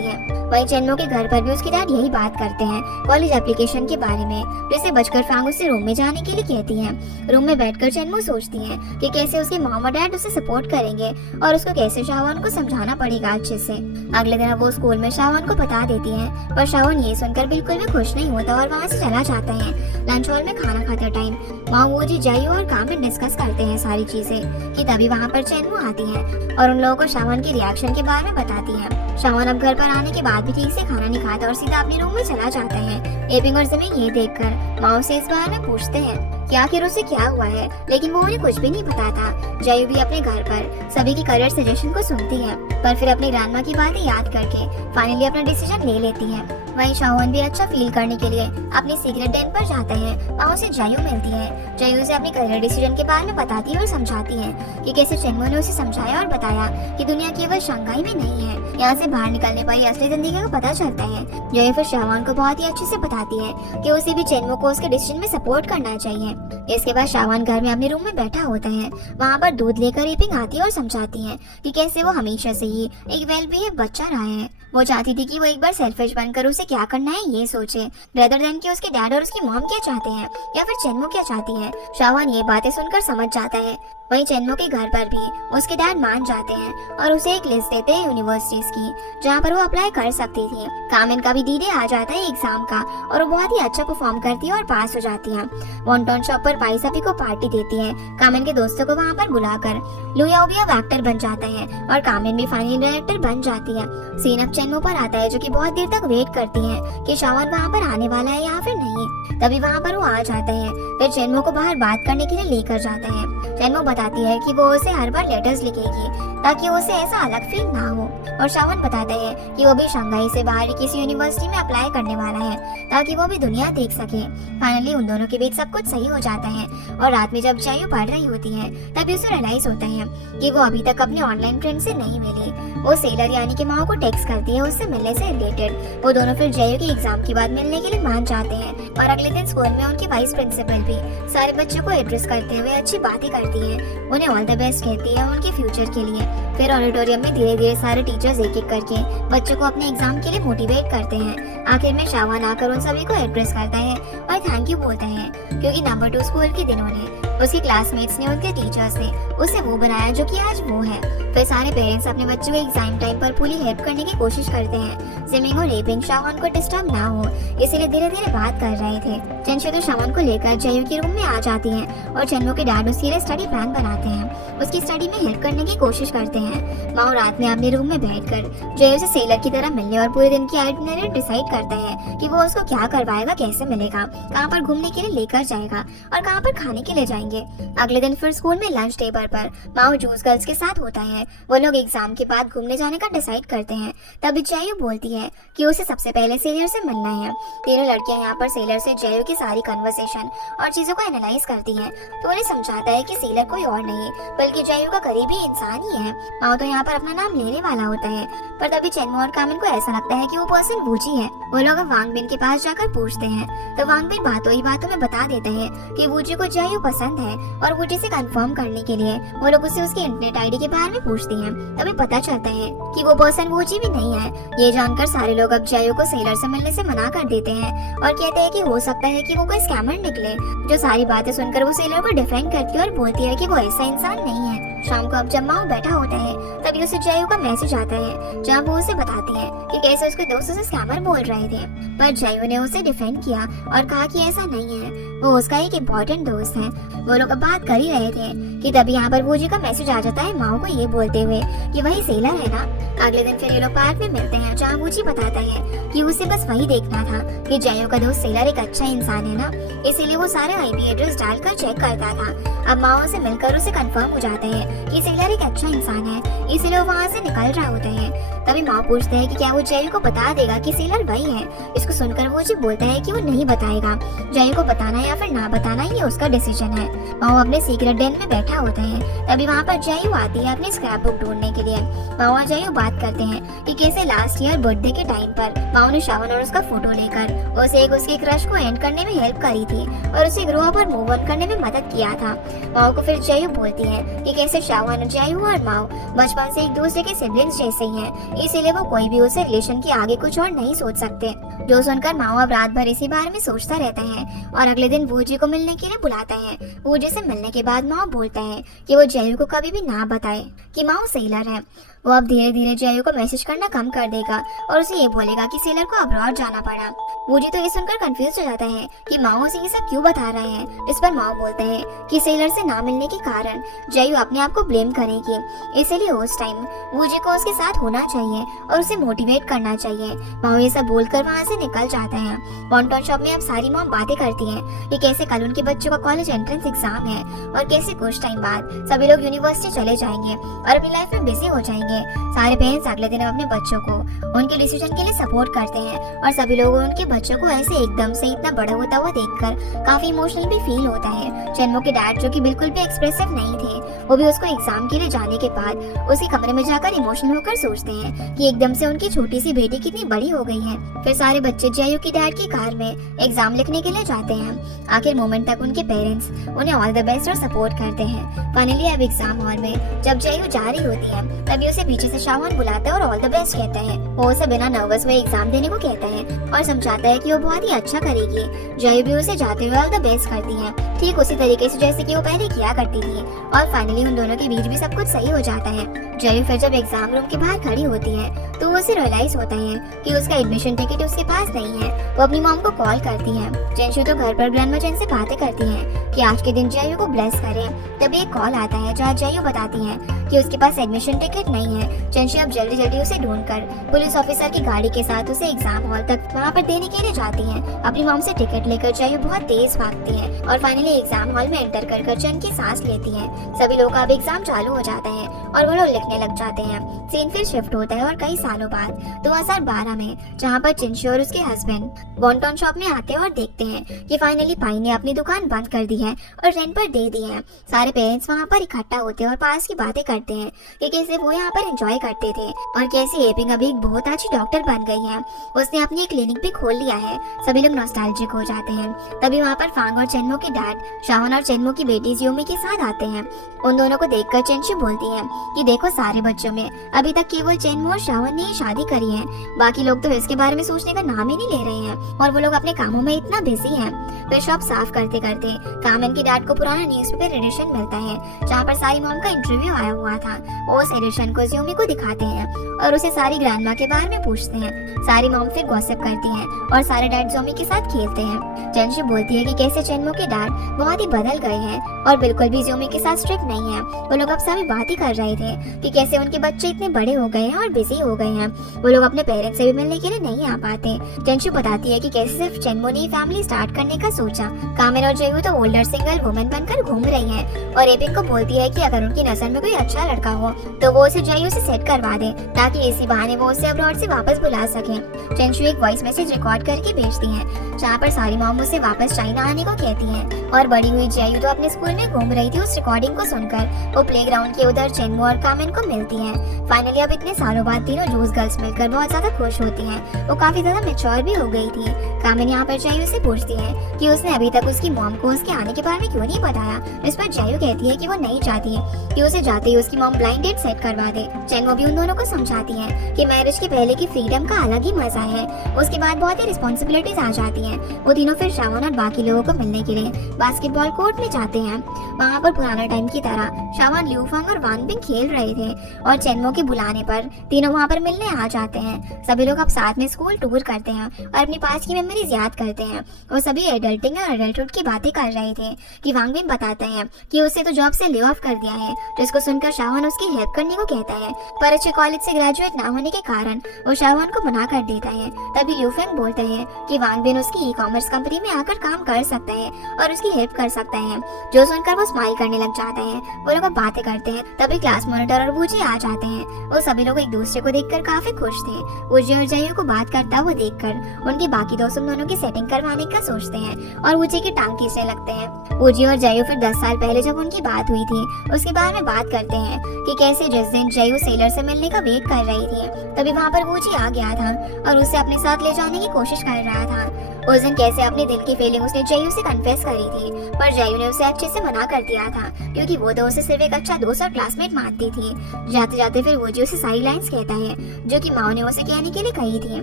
है। वहीं चेनमो के घर पर भी उसके डैड यही बात करते हैं कॉलेज एप्लीकेशन के बारे में, जिसे बचकर फांग उससे रूम में जाने के लिए कहती है। रूम में बैठकर चेनमो सोचती है कि कैसे उसके मॉम और डैड उसे सपोर्ट करेंगे और उसको कैसे शाहवान को समझाना पड़ेगा अच्छे से। अगले दिन वो स्कूल में शाहवान को बता देती है, पर शाहवान ये सुनकर बिल्कुल भी खुश नहीं होता और वहाँ से चला जाता है। लंच हॉल में खाना खाते टाइम माओजी जायू और कामिन डिस्कस करते हैं सारी चीजें कि तभी वहाँ पर चेनमो आती है और उन लोगों को शाहवान के रिएक्शन के बारे में बताती है। शाहवान अब घर पर आने के बाद भी ठीक से खाना नहीं खाता और सीधा अपने रूम में चला जाता है। एपिंग और जिमिंग ये देखकर माओ से इस बारे में पूछते हैं कि आखिर उसे क्या हुआ है, लेकिन वो उन्हें कुछ भी नहीं बताता। जायू भी अपने घर पर सभी की करियर सजेशन को सुनती है, पर फिर अपनी ग्रैंडमा की बातें याद करके फाइनली अपना डिसीजन ले लेती है। वहीं शाहवान भी अच्छा फील करने के लिए अपनी सीक्रेट डेन पर जाता है। वहाँ उसे जायू मिलती है। जायू उसे अपने करियर डिसीजन के बारे में बताती है और समझाती है कि कैसे चेनमो ने उसे समझाया और बताया कि दुनिया केवल शंघाई में नहीं है, यहाँ से बाहर निकलने पर ही असली जिंदगी का पता चलता है। जायू फिर शाहवान को बहुत ही अच्छे से बताती है कि उसे भी चेनमो को उसके डिसीजन में सपोर्ट करना चाहिए। इसके बाद शाहवान घर में अपने रूम में बैठा होता है। वहाँ पर दूध लेकर एपिंग आती है और समझाती है कि कैसे वो हमेशा से ही एक वेल बिहेव बच्चा रहा है। वो चाहती थी कि वो एक बार सेल्फिश बनकर उसे क्या करना है ये सोचे, रेदर देन कि उसके डैड और उसकी मॉम क्या चाहते हैं या फिर चेनमो क्या चाहती है। शाहवान ये बातें सुनकर समझ जाता है। वहीं चेनमो के घर पर भी उसके डैड मान जाते हैं और उसे एक लिस्ट देते हैं यूनिवर्सिटीज की जहाँ पर वो अप्लाई कर सकती थी। कामिन का भी डी-डे आ जाता है एग्जाम का और वो बहुत ही अच्छा परफॉर्म करती है और पास हो जाती है। वॉन्टन शॉप पर पाई सभी को पार्टी देती है। कामिन के दोस्तों को वहाँ पर बुलाकर लुयाओ भी अब एक्टर बन जाता है और कामिन भी फाइनल डायरेक्टर बन जाती है। सीन अब चेनमो पर आता है जो कि बहुत देर तक वेट करती है कि शाहवान वहाँ पर आने वाला है या फिर नहीं। तभी वहाँ पर वो आ जाता है। फिर चेनमो को बाहर बात करने के लिए लेकर जाता है। चेनमो बताती है कि वो उसे हर बार लेटर्स लिखेगी ताकि उसे ऐसा अलग फील ना हो। और शावन बताते हैं कि वो भी शंघाई से बाहर किसी यूनिवर्सिटी में अप्लाई करने वाला है ताकि वो भी दुनिया देख सके। फाइनली उन दोनों के बीच सब कुछ सही हो जाता है और रात में जब जायू पढ़ रही होती है तभी उसे रियलाइज होता है कि वो अभी तक अपने ऑनलाइन फ्रेंड से नहीं मिली। वो सेलर यानी कि माओ को टेक्स्ट करती है उससे मिलने से रिलेटेड। वो दोनों फिर जायू के एग्जाम के बाद मिलने के लिए मान जाते हैं और अगले दिन स्कूल में उनकी वाइस प्रिंसिपल भी सारे बच्चों को एड्रेस करते हुए अच्छी बातें करती है, उन्हें ऑल द बेस्ट कहती है उनके फ्यूचर के लिए। फिर ऑडिटोरियम में धीरे धीरे सारे टीचर्स एक एक करके बच्चों को अपने एग्जाम के लिए मोटिवेट करते हैं। आखिर में शावन आकर उन सभी को एड्रेस करता है और थैंक यू बोलता है क्योंकि नंबर 2 स्कूल के दिनों ने उसके क्लासमेट्स ने उनके टीचर्स ने उसे वो बनाया जो कि आज वो है। फिर सारे पेरेंट्स अपने बच्चों को एग्जाम टाइम पर पूरी हेल्प करने की कोशिश करते हैं। जिमिंग और रेपिंग शावन को डिस्टर्ब ना हो इसीलिए धीरे धीरे बात कर रहे थे। चेंशु तो शावन को लेकर जायू के रूम में आ जाती है और चेन्मो के डैड उसके लिए स्टडी प्लान बनाते हैं, उसकी स्टडी में हेल्प करने की कोशिश करते हैं। माओ रात में अपने रूम में बैठकर जायू से सेलर की तरह मिलने और पूरे दिन की आइटिनरी डिसाइड करता है कि वो उसको क्या करवाएगा, कैसे मिलेगा, कहाँ पर घूमने के लिए लेकर जाएगा और कहाँ पर खाने के लिए जाएंगे। अगले दिन फिर स्कूल में लंच टेबल पर माओ जूस गर्ल्स के साथ होता है। वो लोग एग्जाम के बाद घूमने जाने का डिसाइड करते हैं। तभी जायू बोलती है कि उसे सबसे पहले सेलर से मिलना है। तीनों लड़कियां यहाँ पर सेलर से जायू की सारी कन्वर्सेशन और चीजों को एनालाइज करती हैं। तो उन्हें समझाता है कि सेलर कोई और नहीं बल्कि जायू का करीबी इंसान ही है। माओ तो यहाँ पर अपना नाम लेने वाला होता है पर तभी चेन्मो और कामिन को ऐसा लगता है कि वो पर्सन वूजी है। वो लोग अब वांगबिन के पास जाकर पूछते हैं तो वांगबिन बातों ही बातों में बता देते हैं कि वूजी को जायू पसंद है और वूजी से कंफर्म करने के लिए वो लोग उससे उसकी इंटरनेट आईडी के बारे में पूछती हैं। तभी पता चलता है कि वो पर्सन वूजी भी नहीं है। ये जानकर सारे लोग अब जायू को सेलर से मिलने से मना कर देते हैं और कहते हैं कि हो सकता है कि वो कोई स्कैमर निकले। जो सारी बातें सुनकर वो सेलर को डिफेंड करती है और बोलती है कि वो ऐसा इंसान नहीं है। शाम को अब जब माओ बैठा होता है तभी उसे जायू का मैसेज आता है जहाँ वो उसे बताती है कि कैसे उसके दोस्त उसे स्कैमर बोल रहे थे, पर जायू ने उसे डिफेंड किया और कहा कि ऐसा नहीं है, वो उसका एक इम्पोर्टेंट दोस्त है। वो लोग अब बात कर ही रहे थे कि तभी यहाँ पर वूजी का मैसेज आ जाता है माओ को ये बोलते हुए कि वही सेलर है ना। अगले दिन फिर ये लोग पार्क में मिलते हैं जहाँ वूजी बताता है कि उसे बस वही देखना था कि जायू का दोस्त सेलर एक अच्छा इंसान है ना, इसीलिए वो सारे आईपी एड्रेस डालकर चेक करता था। अब माओ से मिलकर उसे कंफर्म हो जाता है कि सेलर एक अच्छा इंसान है, इसीलिए वो वहाँ से निकल रहा होता है। तभी माओ पूछते हैं कि क्या वो जायू को बता देगा कि सेलर वही है। इसको सुनकर वो जी बोलता है कि वो नहीं बताएगा, जायू को बताना या फिर ना बताना ये उसका डिसीजन है। माओ अपने सीक्रेट डेन में बैठा होता है। तभी वहाँ पर जायू आती है अपनी स्क्रैप बुक ढूंढने के लिए। माओ और जायू बात करते हैं कि कैसे लास्ट ईयर बर्थडे के टाइम पर माओ ने शावन और उसका फोटो लेकर उसे एक उसके क्रश को एंड करने में हेल्प करी थी और उसे ग्रो अप और मूव ऑन करने में मदद किया था। माओ को फिर जायू बोलती है कि कैसे शावन, जायू और माओ बचपन से एक दूसरे के सिबलिंग्स जैसे ही हैं, इसीलिए वो कोई भी उसे रिलेशन के आगे कुछ और नहीं सोच सकते। जो सुनकर माओ अब रात भर इसी बारे में सोचता रहता है और अगले दिन वूजी को मिलने के लिए बुलाता है। वूजी से मिलने के बाद माओ बोलता है कि वो जायू को कभी भी ना बताए कि माओ सेलर है। वो अब धीरे धीरे जायू को मैसेज करना कम कर देगा और उसे ये बोलेगा कि सेलर को अब्रॉड जाना पड़ा। वूजी तो ये सुनकर कंफ्यूज हो जाता है कि माओ उसे ये सब क्यों बता रहे हैं। इस पर माओ बोलता है कि सेलर से ना मिलने के कारण जायू अपने आप को ब्लेम करेगी, इसलिए उस टाइम वूजी को उसके साथ होना चाहिए और उसे मोटिवेट करना चाहिए। माओ ये सब बोलकर वहाँ से निकल जाता है। वॉन्टन शॉप में अब सारी मॉम बातें करती हैं कि कैसे कल उनके बच्चों का कॉलेज एंट्रेंस एग्जाम है और कैसे कुछ टाइम बाद सभी लोग यूनिवर्सिटी चले जाएंगे और अपनी लाइफ में बिजी हो जाएंगे। सारे पेरेंट्स अगले दिन अपने बच्चों को उनके डिसीजन के लिए सपोर्ट करते हैं और सभी लोग उनके बच्चों को ऐसे एकदम से इतना बड़ा होता हुआ देखकर काफी इमोशनल भी फील होता है। चेन्मो के डैड जो कि बिल्कुल भी एक्सप्रेसिव नहीं थे, वो भी उसको एग्जाम के लिए जाने के बाद उसी कमरे में जाकर इमोशनल होकर सोचते हैं कि एकदम से उनकी छोटी सी बेटी कितनी बड़ी हो गई है। फिर सारे बच्चे जायू की डैड की कार में एग्जाम लिखने के लिए जाते हैं। आखिर मोमेंट तक उनके पेरेंट्स उन्हें ऑल द बेस्ट और सपोर्ट करते हैं। फाइनली अब एग्जाम हॉल में जब जायू जा रही होती है तभी उसे पीछे से शावन बुलाता है और ऑल द बेस्ट कहता है। वो उसे बिना नर्वस हुए एग्जाम देने को कहता है और समझाता है कि वो बहुत ही अच्छा करेगी। जायू भी उसे जाते हुए ऑल द बेस्ट करती है, ठीक उसी तरीके से जैसे कि वो पहले किया करती थी। और फाइनली उन दोनों के बीच भी सब कुछ सही हो जाता है। जायू फिर जब एग्जाम रूम के बाहर खड़ी होती है तो उसे रियलाइज होता है कि उसका एडमिशन टिकट उसके पास नहीं है। वो अपनी मॉम को कॉल करती है। जेंशु तो घर पर ग्रैंडमा जेन से बातें करती है कि आज के दिन जयू को ब्लेस करें। तभी एक कॉल आता है जहाँ जयू बताती है कि उसके पास एडमिशन टिकट नहीं है। चंशी अब जल्दी जल्दी उसे ढूंढकर पुलिस ऑफिसर की गाड़ी के साथ उसे एग्जाम हॉल तक वहाँ पर देने के लिए जाती है। अपनी मॉम से टिकट लेकर जयू बहुत तेज भागती है और फाइनली एग्जाम हॉल में एंटर कर चैन की सांस लेती है। सभी लोग का अब एग्जाम चालू हो जाता है और वो लोग लिखने लग जाते हैं। सीन फिर शिफ्ट होता है और कई सालों बाद 2012 में, जहाँ पर चिंशी और उसके हस्बैंड वॉन्टॉन शॉप में आते हैं और देखते हैं कि फाइनली पाई ने अपनी दुकान बंद कर दी है और रेंट पर दे दी है। सारे पेरेंट्स वहाँ पर इकट्ठा होते हैं और पास की बातें करते हैं कि कैसे वो यहाँ पर एंजॉय करते थे और कैसे एपिंग अभी एक बहुत अच्छी डॉक्टर बन गई है। उसने अपनी एक क्लिनिक भी खोल लिया है। सभी लोग नॉस्टैल्जिक हो जाते हैं। तभी वहाँ पर फांग और चेनमो के डैड शावन और चेनमो की बेटी जियोमी के साथ आते हैं। उन दोनों को देखकर चेंशी बोलती है कि देखो, सारे बच्चों में अभी तक केवल चेनमो और शावन ने ही शादी करी है, बाकी लोग तो इसके बारे में सोचने का नाम ही नहीं ले रहे हैं और वो लोग अपने कामों में इतना बिजी हैं। फिर शॉप साफ करते करते कामेन के डैड को पुराना न्यूज़पेपर एडिशन मिलता है जहाँ पर सारी मॉम का इंटरव्यू आया हुआ था। वो उस एडिशन को जियोमी को दिखाते हैं और उसे सारी ग्रैंडमा के बारे में पूछते हैं। सारी मॉम फिर गॉसिप करती हैं और सारे डैड जियोमी के साथ खेलते हैं। चेंशी बोलती है कि कैसे चेनमो के डैड बहुत ही बदल गए हैं और बिल्कुल भी जियोमी के साथ स्ट्रिक्ट नहीं है। वो लोग अब सभी बात ही कर रहे थे कि कैसे उनके बच्चे इतने बड़े हो गए हैं और बिजी हो गए हैं। वो लोग अपने पेरेंट्स से भी मिलने के लिए नहीं आ पाते। चेंशी बताती है कि कैसे सिर्फ चेनमो ने फैमिली स्टार्ट करने का सोचा। कामेन और जयू तो ओल्डर सिंगल वुमेन बनकर घूम रही है और एपिंग को बोलती है कि अगर उनकी नजर में कोई अच्छा लड़का हो तो वो उसे जयू से सेट करवा दे ताकि इसी बहाने वो उसे अब्रॉड से वापस बुला सके। चेंशु एक वॉइस मैसेज रिकॉर्ड करके भेजती है जहाँ पर सारी मॉम उसे वापस चाइना आने को कहती है और बड़ी हुई जयू तो अपने स्कूल में घूम रही थी। उस रिकॉर्डिंग को सुनकर वो प्लेग्राउंड के उधर चेनमो और कामेन को मिलती है। फाइनली अब इतने सालों बाद तीनों जूस गर्ल्स मिलकर बहुत ज्यादा खुश होती हैं। वो काफी ज्यादा मैच्योर भी हो गई थी। कामेन यहाँ पर जयू से पूछती है कि उसने अभी तक उसकी मॉम को उसके आने के बारे में क्यों नहीं बताया। इस पर जयू कहती है कि वो नहीं चाहती कि उसे जाते ही उसकी मॉम ब्लाइंड डेट सेट करवा दे। चेनमो भी उन दोनों को समझाती है कि मैरिज के पहले की फ्रीडम का अलग ही मजा है, उसके बाद बहुत ही रिस्पॉन्सिबिलिटीज आ जाती हैं। वो तीनों फिर शावन और बाकी लोगों को मिलने के लिए बास्केटबॉल कोर्ट में जाते हैं। वहाँ पर पुराना टाइम की तरह शावन, ल्यूफंग और वांग बिंग खेल रहे थे और चेनमो के बुलाने पर तीनों वहाँ पर मिलने आ जाते हैं। सभी लोग अब साथ में स्कूल टूर करते हैं और अपनी पास की मेमोरीज याद करते हैं। वो सभी एडल्टिंग और एडल्टहुड की बातें कर रहे थे कि वांग बिंग बताते हैं कि उसे तो जॉब से ले ऑफ कर दिया है, जिसको सुनकर शावन उसकी हेल्प करने को कहता है, पर अच्छे कॉलेज से ग्रेजुएट ना होने के कारण वो शावन को मना कर देता है। तभी ल्यूफेंग बोलता है कि वांग बिन उसकी ई-कॉमर्स कंपनी में आकर काम कर सकता है और उसकी हेल्प कर सकता है, जो सुनकर वो स्माइल करने लग जाता है। वो लोग बातें करते हैं। तभी क्लास मॉनिटर और वूजी आ जाते हैं। वो सभी लोग एक दूसरे को देखकर काफी खुश थे। वूजी और जयू को बात करता हुआ देखकर उनके बाकी दोस्त उन दोनों की सेटिंग करवाने का सोचते हैं और वूजी की टांग खींचने लगते हैं। वूजी और जयू फिर 10 साल पहले जब उनकी बात हुई थी उसके बारे में बात करते हैं कि कैसे जिस दिन जयू सेलर से मिलने का वेट कर रही थी तभी वहाँ पर वूजी आ गया था और उसे अपने साथ ले जाने की कोशिश कर रहा था। उस दिन कैसे अपने दिल की फीलिंग उसने जयू से कन्फेस करी थी, पर जयू ने उसे अच्छे से मना कर दिया था क्योंकि वो तो उसे सिर्फ एक अच्छा दोस्त और क्लासमेट मानती थी। जाते जाते फिर वूजी उसे सारी लाइंस कहता है जो कि माओ ने उसे कहने के लिए कही थी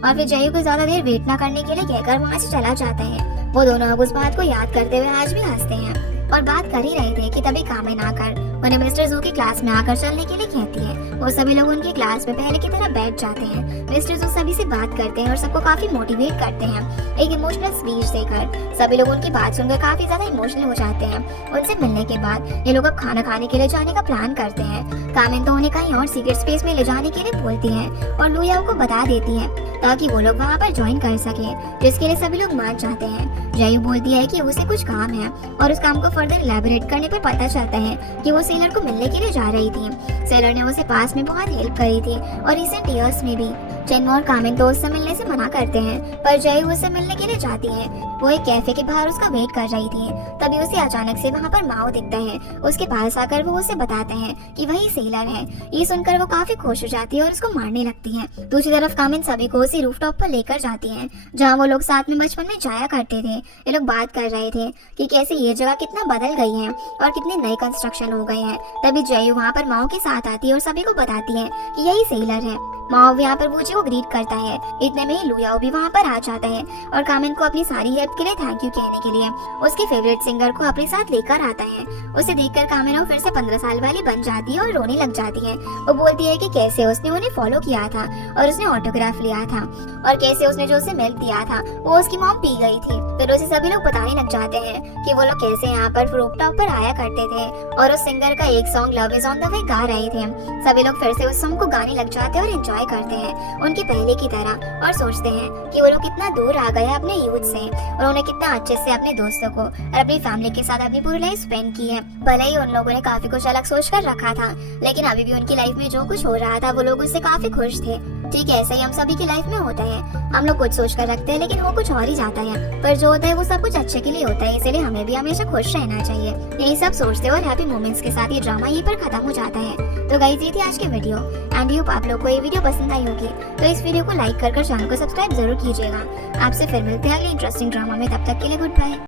और फिर जयू को ज्यादा देर वेट न करने के लिए कहकर वहाँ से चला जाता है। वो दोनों अब उस बात को याद करते हुए आज भी हंसते हैं और बात कर ही रहे थे कि तभी कामेन आकर उन्हें मिस्टर जू की क्लास में आकर चलने के लिए कहती है। वो सभी लोग उनकी क्लास में पहले की तरह बैठ जाते हैं। मिस्टर जू सभी से बात करते हैं और सबको काफी मोटिवेट करते हैं एक इमोशनल स्पीच देकर। सभी लोग उनकी बात सुनकर काफी ज्यादा इमोशनल हो जाते हैं। उनसे मिलने के बाद ये लोग अब खाना खाने के लिए जाने का प्लान करते हैं। कामेन तो उन्हें कहीं और सीक्रेट स्पेस में ले जाने के लिए बोलती है और लुयाओ को बता देती है ताकि वो लोग वहाँ पर ज्वाइन कर सके, जिसके लिए सभी लोग मान जाते हैं। जयू बोलती है कि उसे कुछ काम है और उस काम को फर्दर इलैबोरेट करने पर पता चलता है कि वो सेलर को मिलने के लिए जा रही थी। सेलर ने उसे पास में बहुत हेल्प करी थी और रिसेंट ईयर्स में भी। चेनमो और कामेन तो उससे मिलने से मना करते हैं पर जयू उससे मिलने के लिए जाती है। वो एक कैफे के बाहर उसका वेट कर रही थी। तभी उसे अचानक से वहाँ पर माओ दिखता है। उसके पास आकर वो उसे बताते हैं कि वही सेलर है। ये सुनकर वो काफी खुश हो जाती है और उसको मारने लगती है। दूसरी तरफ कामेन सभी को उसी रूफटॉप पर लेकर जाती है जहाँ वो लोग साथ में बचपन में जाया करते थे। ये लोग बात कर रहे थे कि कैसे ये जगह कितना बदल गई है और कितने नए कंस्ट्रक्शन हो गए हैं। तभी जयू वहाँ पर माओ के साथ आती है और सभी को बताती है कि यही सेलर है। माओ यहाँ पर वूजी को ग्रीट करता है। इतने में ही लुयाओ भी वहाँ पर आ जाता है और कामिन को अपनी सारी हेल्प के लिए थैंक यू कहने के लिए उसकी फेवरेट सिंगर को अपने साथ लेकर आता है। उसे देखकर कामिनो फिर से 15 साल वाली बन जाती है और रोने लग जाती है। वो बोलती है कि कैसे उसने उन्हें फॉलो किया था और उसने ऑटोग्राफ लिया था और कैसे उसने जो उसे मिल्क दिया था वो उसकी मॉम पी गई थी। फिर उसे सभी लोग बताने लग जाते हैं कि वो लोग कैसे यहाँ पर रूफटॉप पर आया करते थे और उस सिंगर का एक song love is on the way गा रहे थे। सभी लोग फिर से उस सॉन्ग को गाने लग जाते हैं और एंजॉय करते हैं उनकी पहले की तरह और सोचते हैं कि वो लोग कितना दूर आ गए अपने यूथ से और उन्हें कितना अच्छे से अपने दोस्तों को और अपनी फैमिली के साथ अपनी पूरी लाइफ स्पेंड की है। भले ही उन लोगों ने काफी कुछ अलग सोच कर रखा था लेकिन अभी भी उनकी लाइफ में जो कुछ हो रहा था वो लोग उससे काफी खुश थे। ठीक है, ऐसा ही हम सभी की लाइफ में होता है। हम लोग कुछ सोच कर रखते हैं लेकिन वो कुछ और ही जाता है, पर जो होता है वो सब कुछ अच्छे के लिए होता है, इसीलिए हमें भी हमेशा खुश रहना चाहिए। यही सब सोचते और हैप्पी मोमेंट्स के साथ ये ड्रामा यहीं पर खत्म हो जाता है। तो गाइस, ये थी आज की वीडियो एंड होप आप लोग को ये वीडियो पसंद आई होगी। तो इस वीडियो को लाइक कर चैनल को सब्सक्राइब जरूर कीजिएगा। आपसे फिर मिलते हैं अगले इंटरेस्टिंग ड्रामा में, तब तक के लिए गुड बाय।